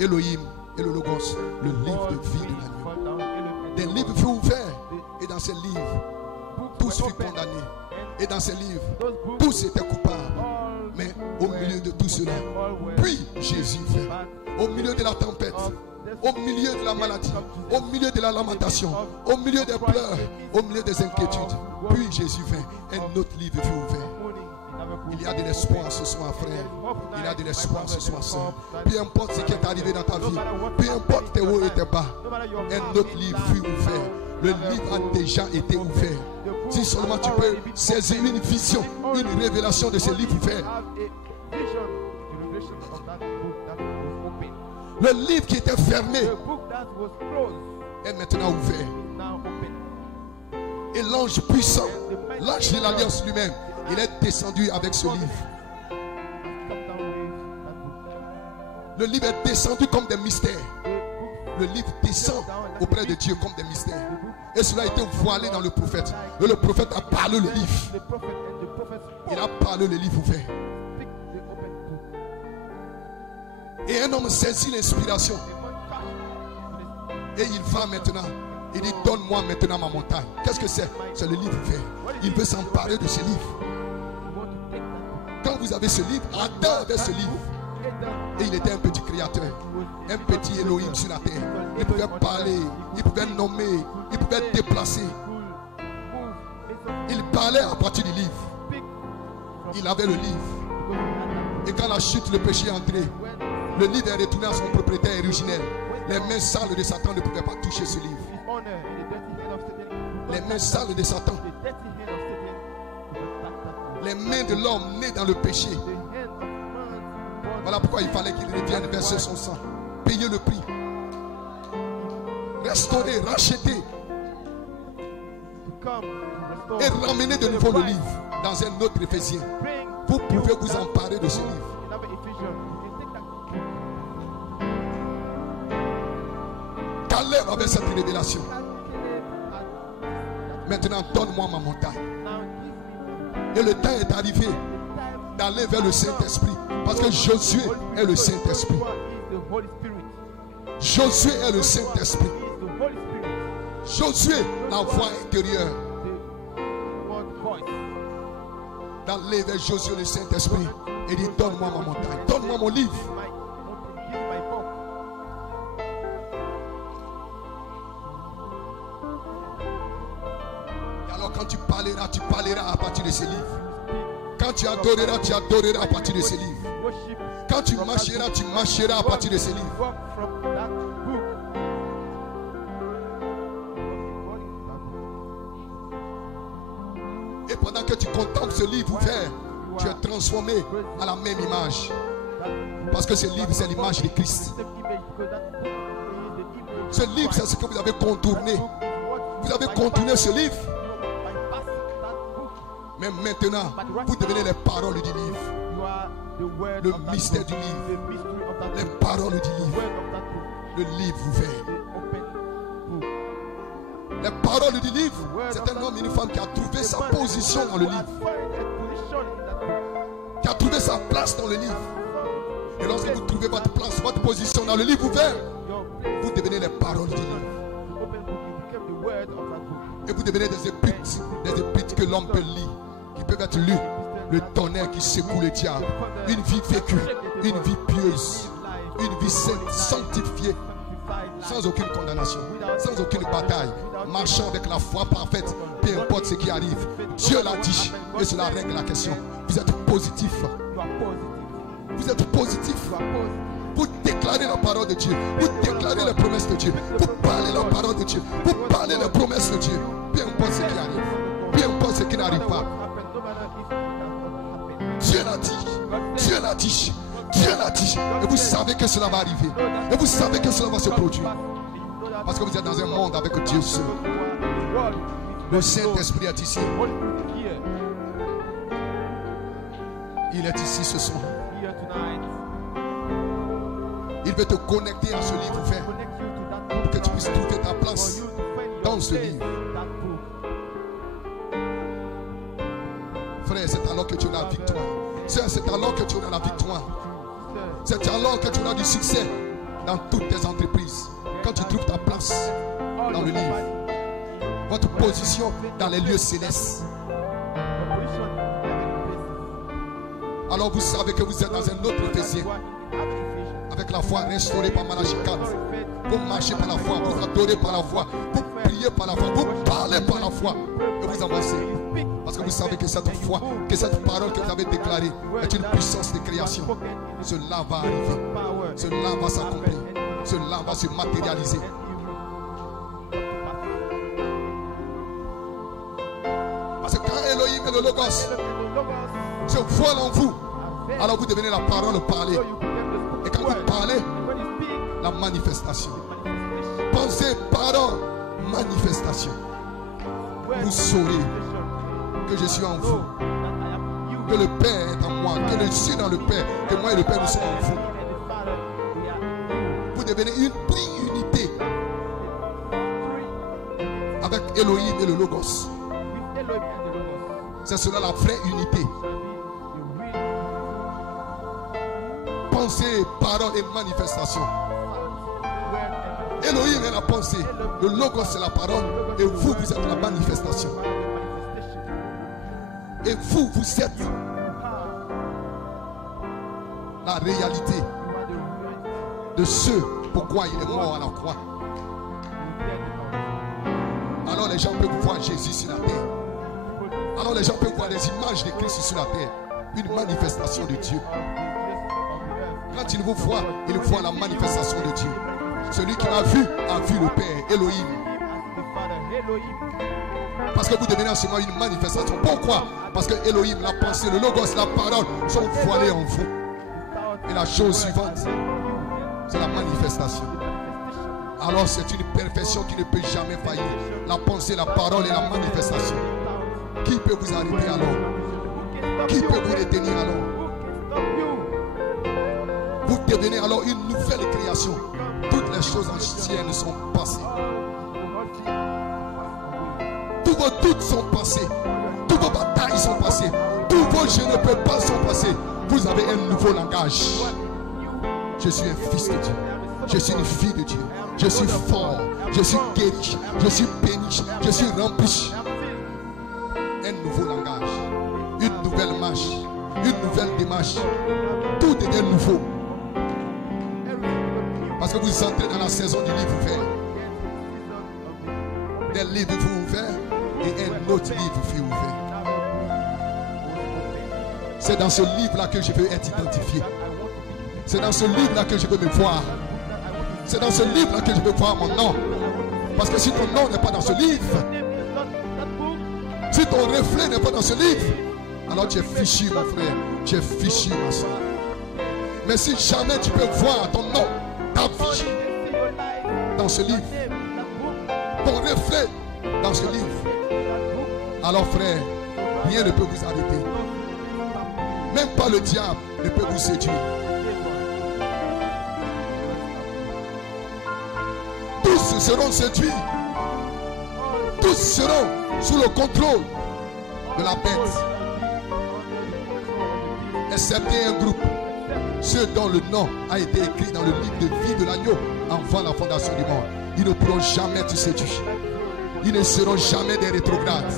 Elohim et le Logos, le livre de vie de l'agneau. Des livres furent ouverts. Et dans ces livres, tous furent condamnés. Et dans ces livres, tous étaient coupables. Mais au milieu de tout cela, puis Jésus vint. Au milieu de la tempête, au milieu de la maladie, au milieu de la lamentation, au milieu des pleurs, au milieu des inquiétudes, puis Jésus vint. Un autre livre fut ouvert. Il y a de l'espoir ce soir, frère. Il y a de l'espoir ce soir, sœur. Peu importe ce qui est arrivé dans ta vie, peu importe tes hauts et tes bas, un autre livre fut ouvert. Le livre a déjà été ouvert. Si seulement tu peux saisir une vision, une révélation de ce livre ouvert. Le livre qui était fermé est maintenant ouvert. Et l'ange puissant, l'ange de l'alliance lui-même, il est descendu avec ce livre. Le livre est descendu comme des mystères. Le livre descend auprès de Dieu comme des mystères. Et cela a été voilé dans le prophète. Et le prophète a parlé le livre. Il a parlé le livre ouvert. Et un homme saisit l'inspiration. Et il va maintenant. Il dit, donne-moi maintenant ma montagne. Qu'est-ce que c'est? C'est le livre ouvert. Il veut s'emparer de ce livre. Quand vous avez ce livre, Adam avait ce livre. Et il était un petit créateur. Un petit Elohim sur la terre. Il pouvait parler. Il pouvait nommer. Il pouvait déplacer. Il parlait à partir du livre. Il avait le livre. Et quand la chute, le péché est entré, le livre est retourné à son propriétaire originel. Les mains sales de Satan ne pouvaient pas toucher ce livre. Les mains sales de Satan. The dirty hand of Satan could not touch that book. Les mains de l'homme né dans le péché. The hand of man born Voilà pourquoi il fallait qu'il revienne verser son sang. Payer le prix. Restaurer, racheter. to come to restore. Et ramener de nouveau le livre dans un autre Éphésien. Bring Vous pouvez you vous that emparer de ce book livre. in other Ephesians. You can take that book. Caleb avait cette révélation. Maintenant, donne-moi ma montagne. Now give me Et le temps est arrivé the time. d'aller vers le Saint-Esprit. Parce que Josué est le Saint-Esprit. Joshua is the Holy Spirit. Josué est le Saint-Esprit. He is the Holy Spirit. Josué, la voix intérieure. The word voice. D'aller vers Josué le Saint-Esprit. Et dit, donne-moi ma montagne. Donne-moi mon livre. Give my book. Et alors quand tu parleras à partir de ces livres. Quand tu adoreras à partir de ces livres. Worship. Quand tu marcheras à partir de ces livres. Walk from that book. Et pendant que tu contemples ce livre ouvert, tu es transformé à la même image. Parce que ce livre, c'est l'image de Christ. Ce livre, c'est ce que vous avez contourné. Vous avez contourné ce livre. Mais maintenant, vous devenez les paroles du livre. Le mystère du livre. Les paroles du livre. Le livre ouvert. Les paroles du livre, c'est un homme et une femme qui a trouvé sa position dans le livre. Qui a trouvé sa place dans le livre. Et lorsque vous trouvez votre place, votre position dans le livre ouvert, vous devenez les paroles du livre. Et vous devenez des épîtres que l'homme peut lire, qui peuvent être lues. Le tonnerre qui secoue le diable. Une vie vécue, une vie pieuse, une vie sainte, sanctifiée, sans aucune condamnation, sans aucune bataille, marchant avec la foi parfaite, peu importe ce qui arrive. Dieu l'a dit et cela règle la question. Vous êtes positif. Vous êtes positif. Vous déclarez la parole de Dieu. Vous déclarez les promesses de Dieu. Vous parlez la parole de Dieu. Vous parlez les promesses de Dieu. Peu importe ce qui arrive. Peu importe ce qui n'arrive pas. Dieu l'a dit. Dieu l'a dit. Dieu l'a dit. Et vous savez que cela va arriver. Et vous savez que cela va se produire. Parce que vous êtes dans un monde avec Dieu seul. Le Saint-Esprit est ici. Il est ici ce soir. Il veut te connecter à ce livre ouvert pour que tu puisses trouver ta place dans ce livre. Frère, c'est alors que tu as la victoire. Sœur, c'est alors que tu as la victoire. C'est alors que tu as du succès dans toutes tes entreprises. Quand tu trouves ta place dans le livre, votre position dans les lieux célestes. Alors vous savez que vous êtes dans un autre Éphésien. Avec la foi restaurée par Malachie 4. Vous marchez par la foi, vous adorez par la foi, vous priez par la foi, vous parlez par la foi. Et vous avancez. Parce que vous savez que cette foi, que cette parole que vous avez déclarée est une puissance de création. Cela va arriver. Cela va s'accomplir. Cela va se matérialiser. Parce que quand Elohim et le Logos se voilent en vous, alors vous devenez la parole parlée. Et quand vous parlez, la manifestation. Pensez, parole, manifestation. Vous saurez que je suis en vous. Que le Père est en moi. Que je suis dans le Père. Que moi et le Père nous sommes en vous. Vous devenez une unité avec Elohim et le Logos. C'est cela la vraie unité. Pensée, parole et manifestation. Elohim est la pensée, le Logos c'est la parole, et vous, vous êtes la manifestation. Et vous, vous êtes la réalité de ce pourquoi il est mort à la croix. Alors les gens peuvent voir Jésus sur la terre. Alors les gens peuvent voir les images de Christ sur la terre. Une manifestation de Dieu. Quand il vous voit, il voit la manifestation de Dieu. Celui qui l'a vu a vu le Père, Elohim. Parce que vous devenez en ce moment une manifestation. Pourquoi? Parce que Elohim, la pensée, le logos, la parole sont voilés en vous. Et la chose suivante, c'est la manifestation. Alors c'est une perfection qui ne peut jamais faillir. La pensée, la parole et la manifestation. Qui peut vous arrêter alors? Qui peut vous retenir alors? Vous devenez alors une nouvelle création. Toutes les choses anciennes sont passées. Tous vos doutes sont passés. Toutes vos batailles sont passées. Tous vos je ne peux pas sont passés. Vous avez un nouveau langage. Je suis un fils de Dieu. Je suis une fille de Dieu. Je suis fort. Je suis guéri. Je suis béni. Je suis rempli. Un nouveau langage. Une nouvelle marche. Une nouvelle démarche. Tout devient nouveau. Parce que vous entrez dans la saison du livre ouvert. Des livres furent ouverts et un autre livre fut ouvert. C'est dans ce livre-là que je veux être identifié. C'est dans ce livre-là que je veux me voir. C'est dans ce livre-là que je veux voir mon nom. Parce que si ton nom n'est pas dans ce livre, si ton reflet n'est pas dans ce livre, alors tu es fichu, mon frère. Tu es fichu, ma soeur. Mais si jamais tu peux voir ton nom, ta vie, dans ce livre, ton reflet dans ce livre, alors frère, rien ne peut vous arrêter. Même pas le diable ne peut vous séduire. Tous seront séduits. Tous seront sous le contrôle de la bête. Excepté un groupe. Ceux dont le nom a été écrit dans le livre de vie de l'agneau avant la fondation du monde. Ils ne pourront jamais te séduire. Ils ne seront jamais des rétrogrades.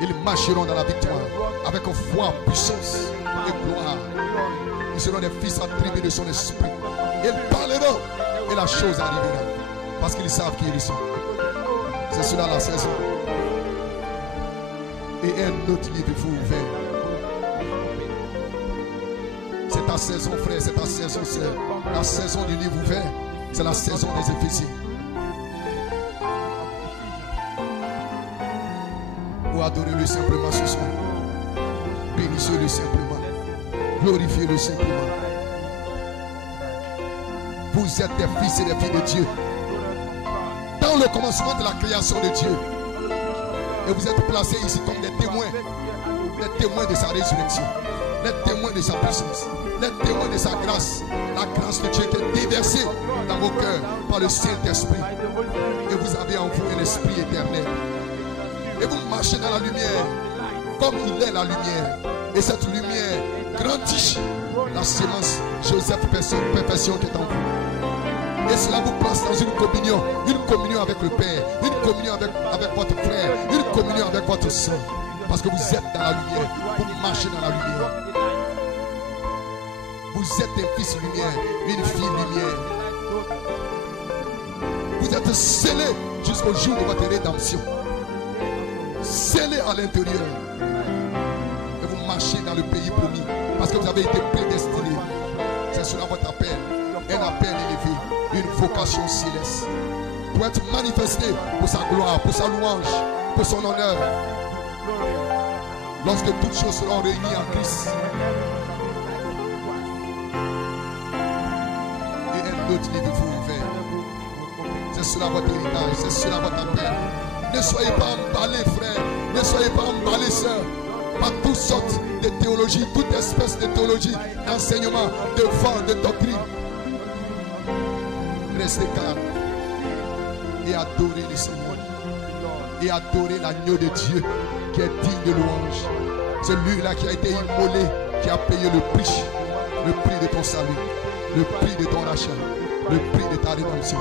Ils marcheront dans la victoire avec foi, puissance et gloire. Ils seront des fils attribués de son esprit. Ils parleront et la chose arrivera. Parce qu'ils savent qui ils sont. C'est cela la saison. Et un autre livre vous ouvert. C'est ta saison, frère, c'est ta saison, c'est la saison du livre ouvert. C'est la saison des Éphésiens. Pour adorez-le simplement ce soir. Bénissez-le simplement. Glorifiez-le simplement. Vous êtes des fils et des filles de Dieu. Dans le commencement de la création de Dieu. Et vous êtes placés ici comme des témoins. Les témoins de sa résurrection. Les témoins de sa puissance. Les témoins de sa grâce. La grâce de Dieu qui est déversée dans vos cœurs par le Saint-Esprit. Et vous avez en vous un esprit éternel. Et vous marchez dans la lumière comme il est la lumière. Et cette lumière grandit la sémence Joseph perfection qui est en vous. Et cela vous place dans une communion avec le Père, une communion avec votre frère, une communion avec votre soeur. Parce que vous êtes dans la lumière, vous marchez dans la lumière. Vous êtes un fils lumière, une fille lumière. Vous êtes scellés jusqu'au jour de votre rédemption. Scellés à l'intérieur. Et vous marchez dans le pays promis. Parce que vous avez été prédestinés. C'est cela votre appel. Un appel élevé. Une vocation céleste. Pour être manifesté pour sa gloire, pour sa louange, pour son honneur. Lorsque toutes choses seront réunies en Christ. Et un autre livre vous ouvert. C'est cela votre héritage. C'est cela votre appel. Ne soyez pas emballés, frères. Ne soyez pas emballés, sœurs, par toutes sortes de théologies, toute espèce de théologie, d'enseignement, de vent, de doctrine. Restez calme et adorez le Seigneur. Et adorez l'agneau de Dieu qui est digne de louange. Celui-là qui a été immolé, qui a payé le prix de ton salut, le prix de ton rachat, le prix de ta rédemption.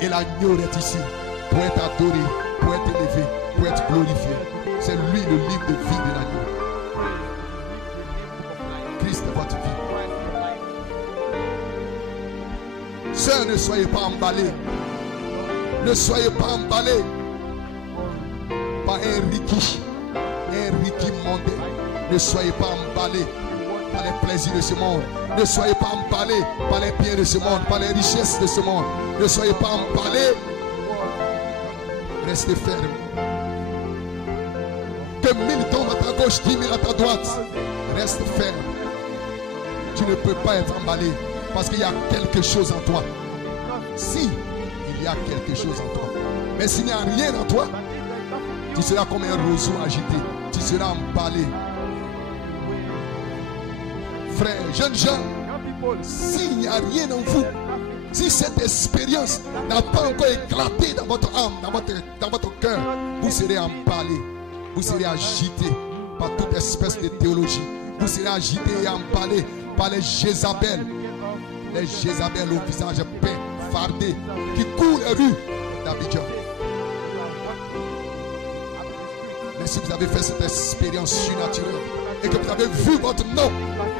Et l'agneau est ici pour être adoré, pour être élevé, pour être glorifié. C'est lui le livre de vie de l'agneau. Christ est votre vie. Sœurs, ne soyez pas emballés. Ne soyez pas emballés par un Ricky mondain. Ne soyez pas emballés par les plaisirs de ce monde. Ne soyez pas emballés par les biens de ce monde, par les richesses de ce monde. Ne soyez pas emballés. Restez ferme. Que 1000 tombent à ta gauche, 10 000 à ta droite. Reste ferme. Tu ne peux pas être emballé parce qu'il y a quelque chose en toi. Si il y a quelque chose en toi. Mais s'il n'y a rien en toi, tu seras comme un roseau agité. Tu seras emballé. Frères, jeunes gens, s'il n'y a rien en vous, si cette expérience n'a pas encore éclaté dans votre âme, dans votre cœur, vous serez emballé. Vous serez agité par toute espèce de théologie. Vous serez agité et emballé par les Jézabel. Les Jézabel au visage peint, fardé, qui courent les rues d'Abidjan. Mais si vous avez fait cette expérience surnaturelle et que vous avez vu votre nom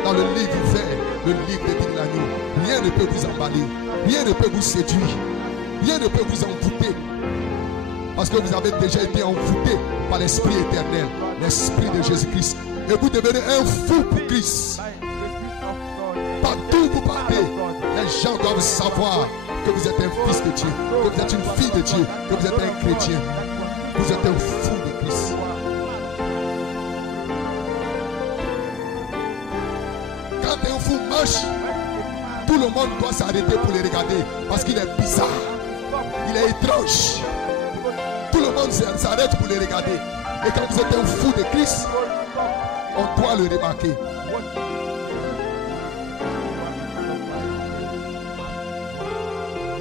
dans le livre vert, le livre de vie de l'agneau, rien ne peut vous emballer, rien ne peut vous séduire, rien ne peut vous envoûter. Parce que vous avez déjà été envoûté par l'Esprit éternel, l'Esprit de Jésus-Christ. Et vous devenez un fou pour Christ. Partout où vous partez, les gens doivent savoir que vous êtes un fils de Dieu, que vous êtes une fille de Dieu, que vous êtes un chrétien. Vous êtes un fou de Christ. Quand un fou marche, tout le monde doit s'arrêter pour le regarder parce qu'il est bizarre, il est étrange. Tout le monde s'arrête pour le regarder. Et quand vous êtes un fou de Christ, on doit le remarquer.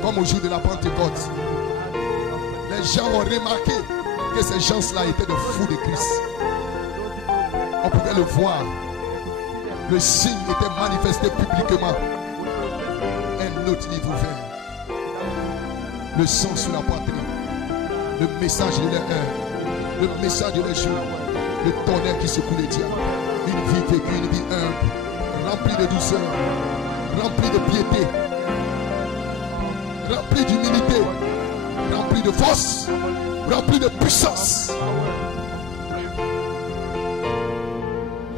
Comme au jour de la Pentecôte, les gens ont remarqué que ces gens-là étaient des fous de Christ. On pouvait le voir. Le signe était manifesté publiquement. Un autre livre ouvert. Le sang sur la poitrine. Le message de leur heure. Le message de leur jour. Le tonnerre qui secoue les diables. Une vie vécue, une vie humble. Remplie de douceur. Remplie de piété. Remplie d'humilité. Remplie de force. Remplie de puissance.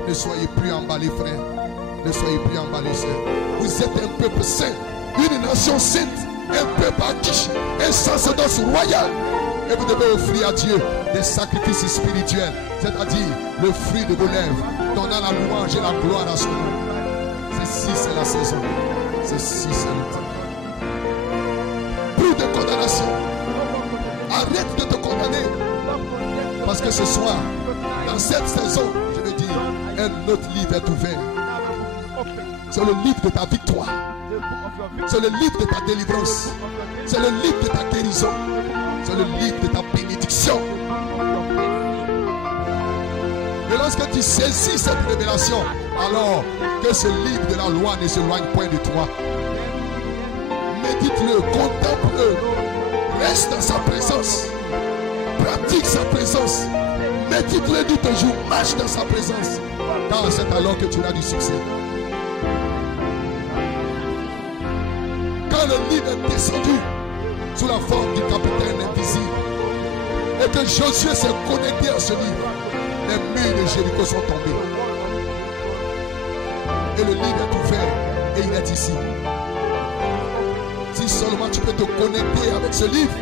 Ne soyez plus emballés, frères. Ne soyez plus emballés, sœurs. Vous êtes un peuple saint, une nation sainte, un peuple acquis, un sacerdoce royal. Et vous devez offrir à Dieu des sacrifices spirituels, c'est-à-dire le fruit de vos lèvres, donnant la louange et la gloire à son nom. Ceci, c'est la saison. Ceci, c'est le temps. Plus de condamnation. Arrête de te condamner. Parce que ce soir, dans cette saison, je veux dire, un autre livre est ouvert. C'est le livre de ta victoire. C'est le livre de ta délivrance. C'est le livre de ta guérison. C'est le livre de ta bénédiction. Et lorsque tu saisis cette révélation, alors que ce livre de la loi ne s'éloigne point de toi. Médite-le, contemple-le, reste dans sa présence, pratique sa présence, médite-le dit toujours, marche dans sa présence, car c'est alors que tu auras du succès. Quand le livre est descendu sous la forme du capitaine invisible et que Josué s'est connecté à ce livre, les murs de Jéricho sont tombés. Et le livre est ouvert et il est ici. Si seulement tu peux te connecter avec ce livre,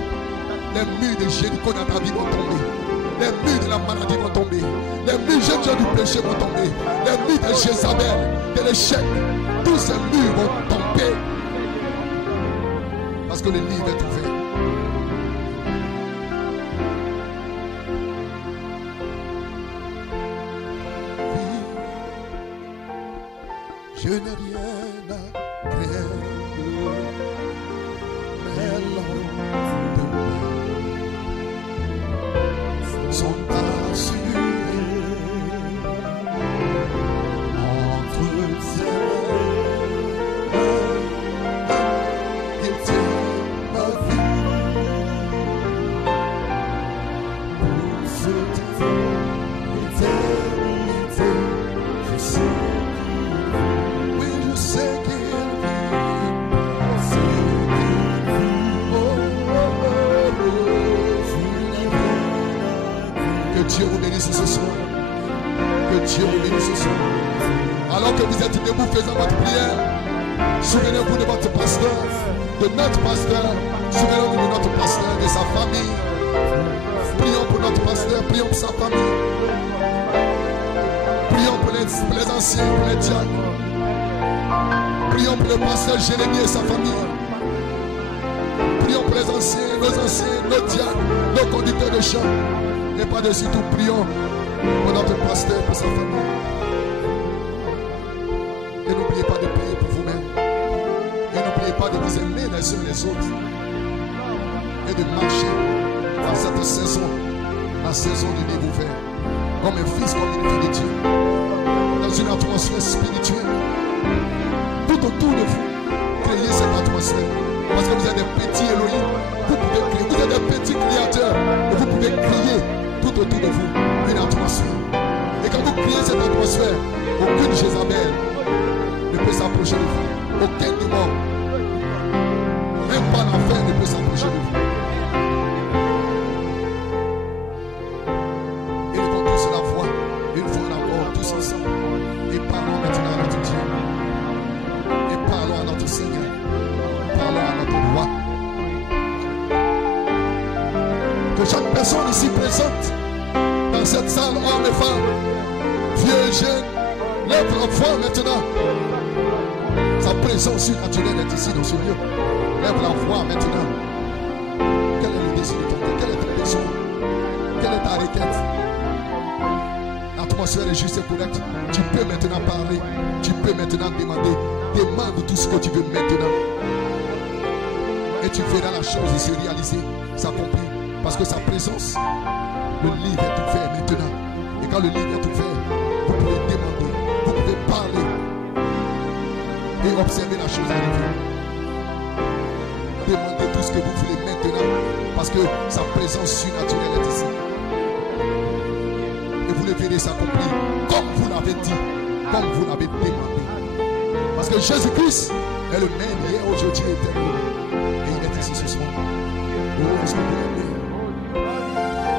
les murs de Jéricho dans ta vie vont tomber. Les murs de la maladie vont tomber. Les murs du péché vont tomber. Les murs de Jézabel, de l'échec, tous ces murs vont tomber. Parce que le livre est ouvert. Je n'ai rien à craindre, mais l'endemain sont assurés entre tes mains. Il tient ma vie pour ce temps, l'éternité, je sais. Oui, je sais qu'il vit, c'est Pendant que vous êtes debout faisant votre prière, souvenez-vous de votre pasteur, de notre pasteur. Souvenez-vous de notre pasteur, de sa famille. Prions pour notre pasteur, prions pour sa famille. Prions pour les anciens, pour les diacres. Prions pour le pasteur Jérémie et sa famille. Prions pour les anciens, nos diacres, nos conducteurs de chant. Et par-dessus tout, prions pour notre pasteur, pour sa famille. Et n'oubliez pas de prier pour vous-même. Et n'oubliez pas de vous aimer les uns les autres. Et de marcher dans cette saison, la saison du livre ouvert, comme un fils, comme une fille de Dieu, dans une atmosphère spirituelle. Tout autour de vous, créez cette atmosphère. Parce que vous êtes des petits Elohim, vous pouvez crier, vous êtes des petits créateurs, et vous pouvez crier tout autour de vous une atmosphère. Et quand vous criez cette atmosphère, aucune Jézabel ne peut s'approcher de vous. Aucun démon, même pas l'enfer ne peut s'approcher de vous. Élevons tous la voix, une fois encore, tous ensemble. Et parlons maintenant à notre Dieu. Et parlons à notre Seigneur. Parlons à notre roi. Que chaque personne ici présente dans cette salle, homme et femme, vieux et jeune, lève la voix maintenant. Sa présence surnaturelle est ici dans ce lieu. Lève la voix maintenant. Quel est le désir de ton cœur? Quel est ton besoin? Quelle est ta requête? L'atmosphère est juste et correcte. Tu peux maintenant parler. Tu peux maintenant demander. Demande tout ce que tu veux maintenant. Et tu verras la chose se réaliser, s'accomplir. Parce que sa présence, le livre est ouvert maintenant. Et quand le livre est ouvert, vous pouvez demander, vous pouvez parler et observer la chose arriver. Demandez tout ce que vous voulez maintenant. Parce que sa présence surnaturelle est ici. Et vous le verrez s'accomplir comme vous l'avez dit, comme vous l'avez demandé. Parce que Jésus-Christ est le même hier, aujourd'hui et éternellement. Et il est ici ce soir. Oh, est-ce que vous l'aimez?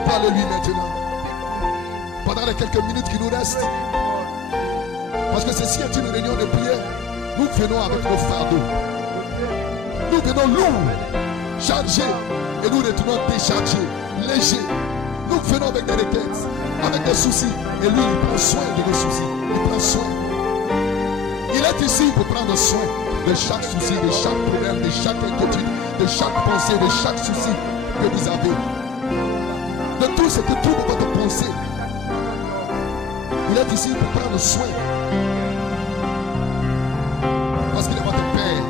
Parlez-lui maintenant. Pendant les quelques minutes qui nous restent. Parce que ceci est une réunion de prière. Nous venons avec nos fardeaux. Nous venons lourds, chargés. Et nous retournons déchargés, légers. Nous venons avec des requêtes, avec des soucis. Et lui, il prend soin de nos soucis. Il prend soin. Il est ici pour prendre soin de chaque souci, de chaque problème, de chaque inquiétude, de chaque pensée, de chaque souci que vous avez. De tout ce qui trouve votre pensée. Il est ici pour prendre soin. Parce qu'il est votre Père,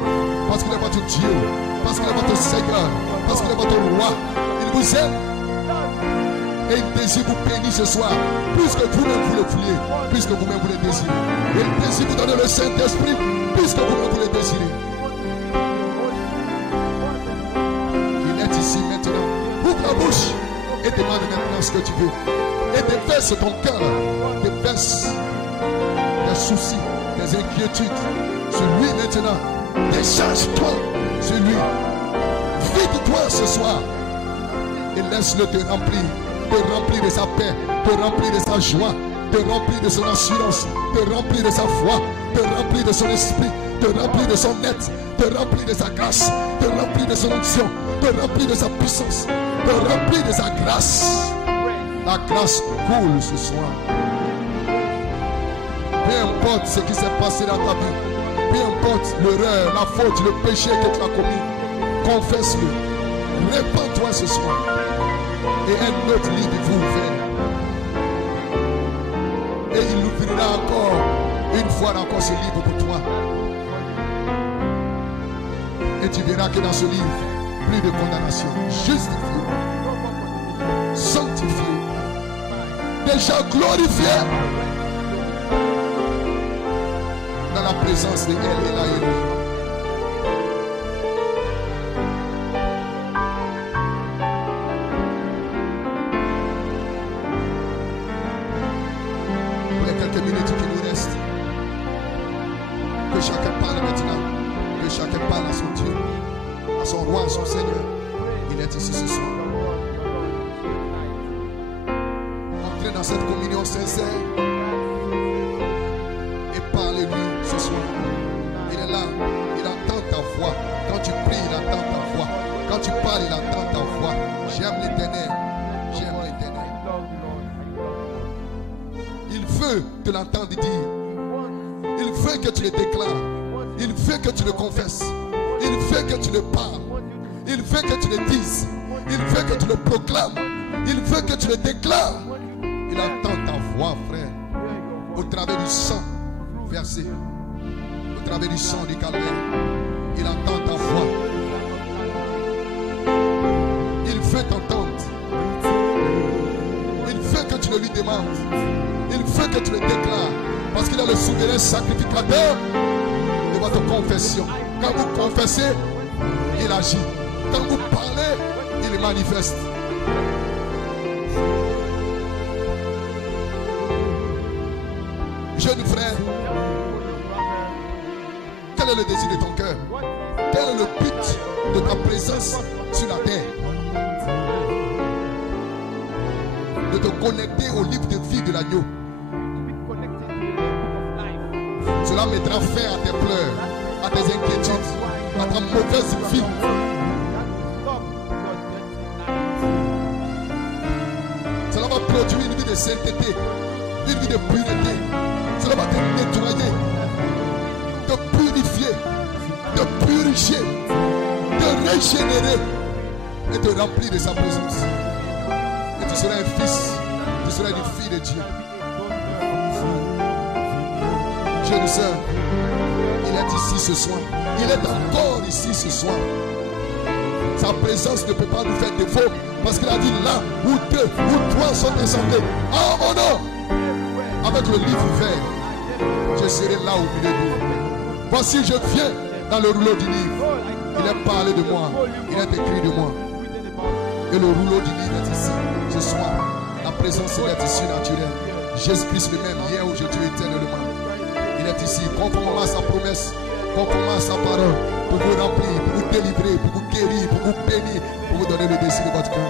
parce qu'il est votre Dieu, parce qu'il est votre Seigneur, parce qu'il est votre Roi. Il vous aime. Et il désire vous bénir ce soir, puisque vous-même vous le vouliez, puisque vous-même vous le désirez. Et il désire vous donner le Saint-Esprit, puisque vous-même vous le désirez. Il est ici maintenant. Ouvre la bouche et demande maintenant ce que tu veux. Et déverse ton cœur, déverse tes soucis, tes inquiétudes sur lui maintenant. Décharge-toi sur lui. Vide-toi ce soir et laisse-le te remplir de sa paix, te remplir de sa joie, te remplir de son assurance, te remplir de sa foi, te remplir de son esprit, te remplir de son être, te remplir de sa grâce, te remplir de son onction, te remplir de sa puissance, te remplir de sa grâce. La grâce coule ce soir. Peu importe ce qui s'est passé dans ta vie, peu importe l'erreur, la faute, le péché que tu as commis, confesse-le. Répands-toi ce soir. Et un autre livre vous ouvert. Et il ouvrira encore, une fois encore ce livre pour toi. Et tu verras que dans ce livre, plus de condamnation, justifié, sanctifié, déjà glorifié dans la présence de elle et la Elohim. Son Seigneur, il est ici ce soir. Entrez dans cette communion sincère et parlez-lui. veut que tu le déclares. Il veut que tu le confesses. Il veut que tu le parles. Il veut que tu le dises. Il veut que tu le proclames. Il veut que tu le déclares. Il entend ta voix, frère. Au travers du sang versé. Au travers du sang du calvaire. Il entend ta voix. Il veut t'entendre. Il veut que tu le lui demandes. Il veut que tu le déclares. Parce qu'il est le souverain sacrificateur de votre confession. Quand vous confessez, il agit. Quand vous parlez, il manifeste. Jeune frère, quel est le désir de ton cœur? Quel est le but de ta présence sur la terre? De te connecter au livre de vie de l'agneau. Cela mettra fin à tes pleurs, à tes inquiétudes, à ta mauvaise vie. Cela va produire une vie de sainteté, une vie de pureté. Cela va te nettoyer, te purifier, te purifier, te régénérer et te remplir de sa présence. Et tu seras un fils, tu seras une fille de Dieu. Jeune sœur, il est ici ce soir. Il est encore ici ce soir. Sa présence ne peut pas nous faire défaut. Parce qu'il a dit là où deux ou trois sont assemblés en mon nom, avec le livre ouvert, je serai là au milieu d'eux. Voici, je viens dans le rouleau du livre. Il est parlé de moi. Il est écrit de moi. Et le rouleau du livre est ici. Ce soir, la présence est ici naturelle. Jésus-Christ le même, hier, aujourd'hui, éternellement. Il est ici, conformément à sa promesse, conformément à sa parole, pour vous remplir, pour vous délivrer, pour vous guérir, pour vous bénir, pour vous donner le désir de votre cœur.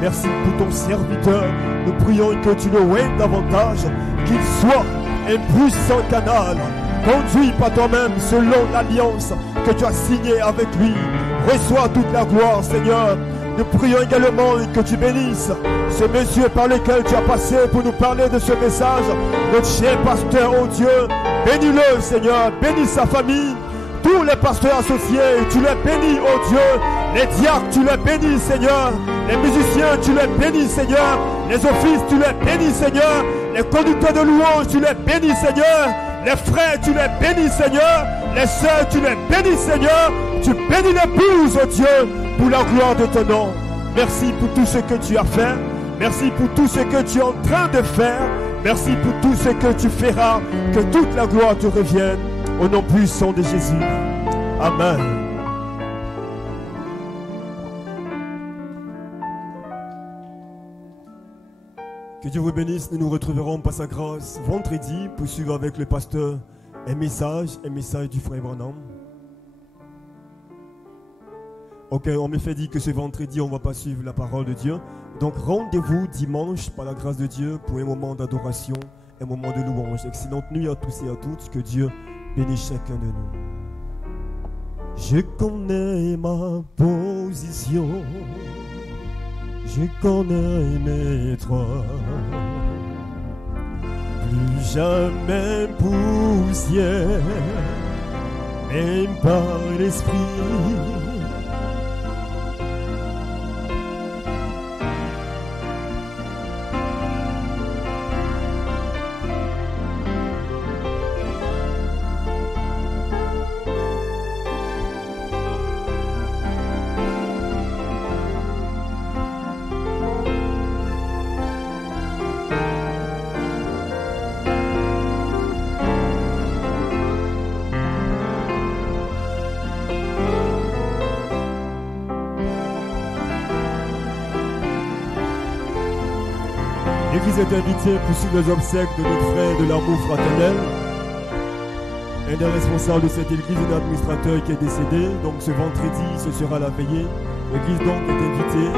Merci pour ton serviteur. Nous prions que tu le aides davantage, qu'il soit un puissant canal, conduit par toi-même selon l'alliance que tu as signée avec lui. Reçois toute la gloire, Seigneur. Nous prions également que tu bénisses ce monsieur par lequel tu as passé pour nous parler de ce message, notre cher pasteur, oh Dieu. Bénis-le, Seigneur. Bénis sa famille. Tous les pasteurs associés, tu les bénis, oh Dieu. Les diacres, tu les bénis, Seigneur. Les musiciens, tu les bénis, Seigneur. Les offices, tu les bénis, Seigneur. Les conducteurs de louanges, tu les bénis, Seigneur. Les frères, tu les bénis, Seigneur. Les sœurs, tu les bénis, Seigneur. Tu bénis l'épouse, oh Dieu, pour la gloire de ton nom. Merci pour tout ce que tu as fait. Merci pour tout ce que tu es en train de faire. Merci pour tout ce que tu feras. Que toute la gloire te revienne. Au nom puissant de Jésus. Amen. Que Dieu vous bénisse. Nous nous retrouverons par sa grâce vendredi pour suivre avec le pasteur un message du frère Branham. Ok, on me fait dire que ce vendredi, on ne va pas suivre la parole de Dieu. Donc rendez-vous dimanche, par la grâce de Dieu, pour un moment d'adoration, un moment de louange. Excellente nuit à tous et à toutes. Que Dieu bénisse chacun de nous. Je connais ma position. Je connais mes droits. Plus jamais poussière, même par l'esprit. L'Église est invitée pour suivre les obsèques de notre frère de l'amour fraternel. Un des responsables de cette église est l'administrateur qui est décédé. Donc ce vendredi, ce sera la veillée. L'église donc est invitée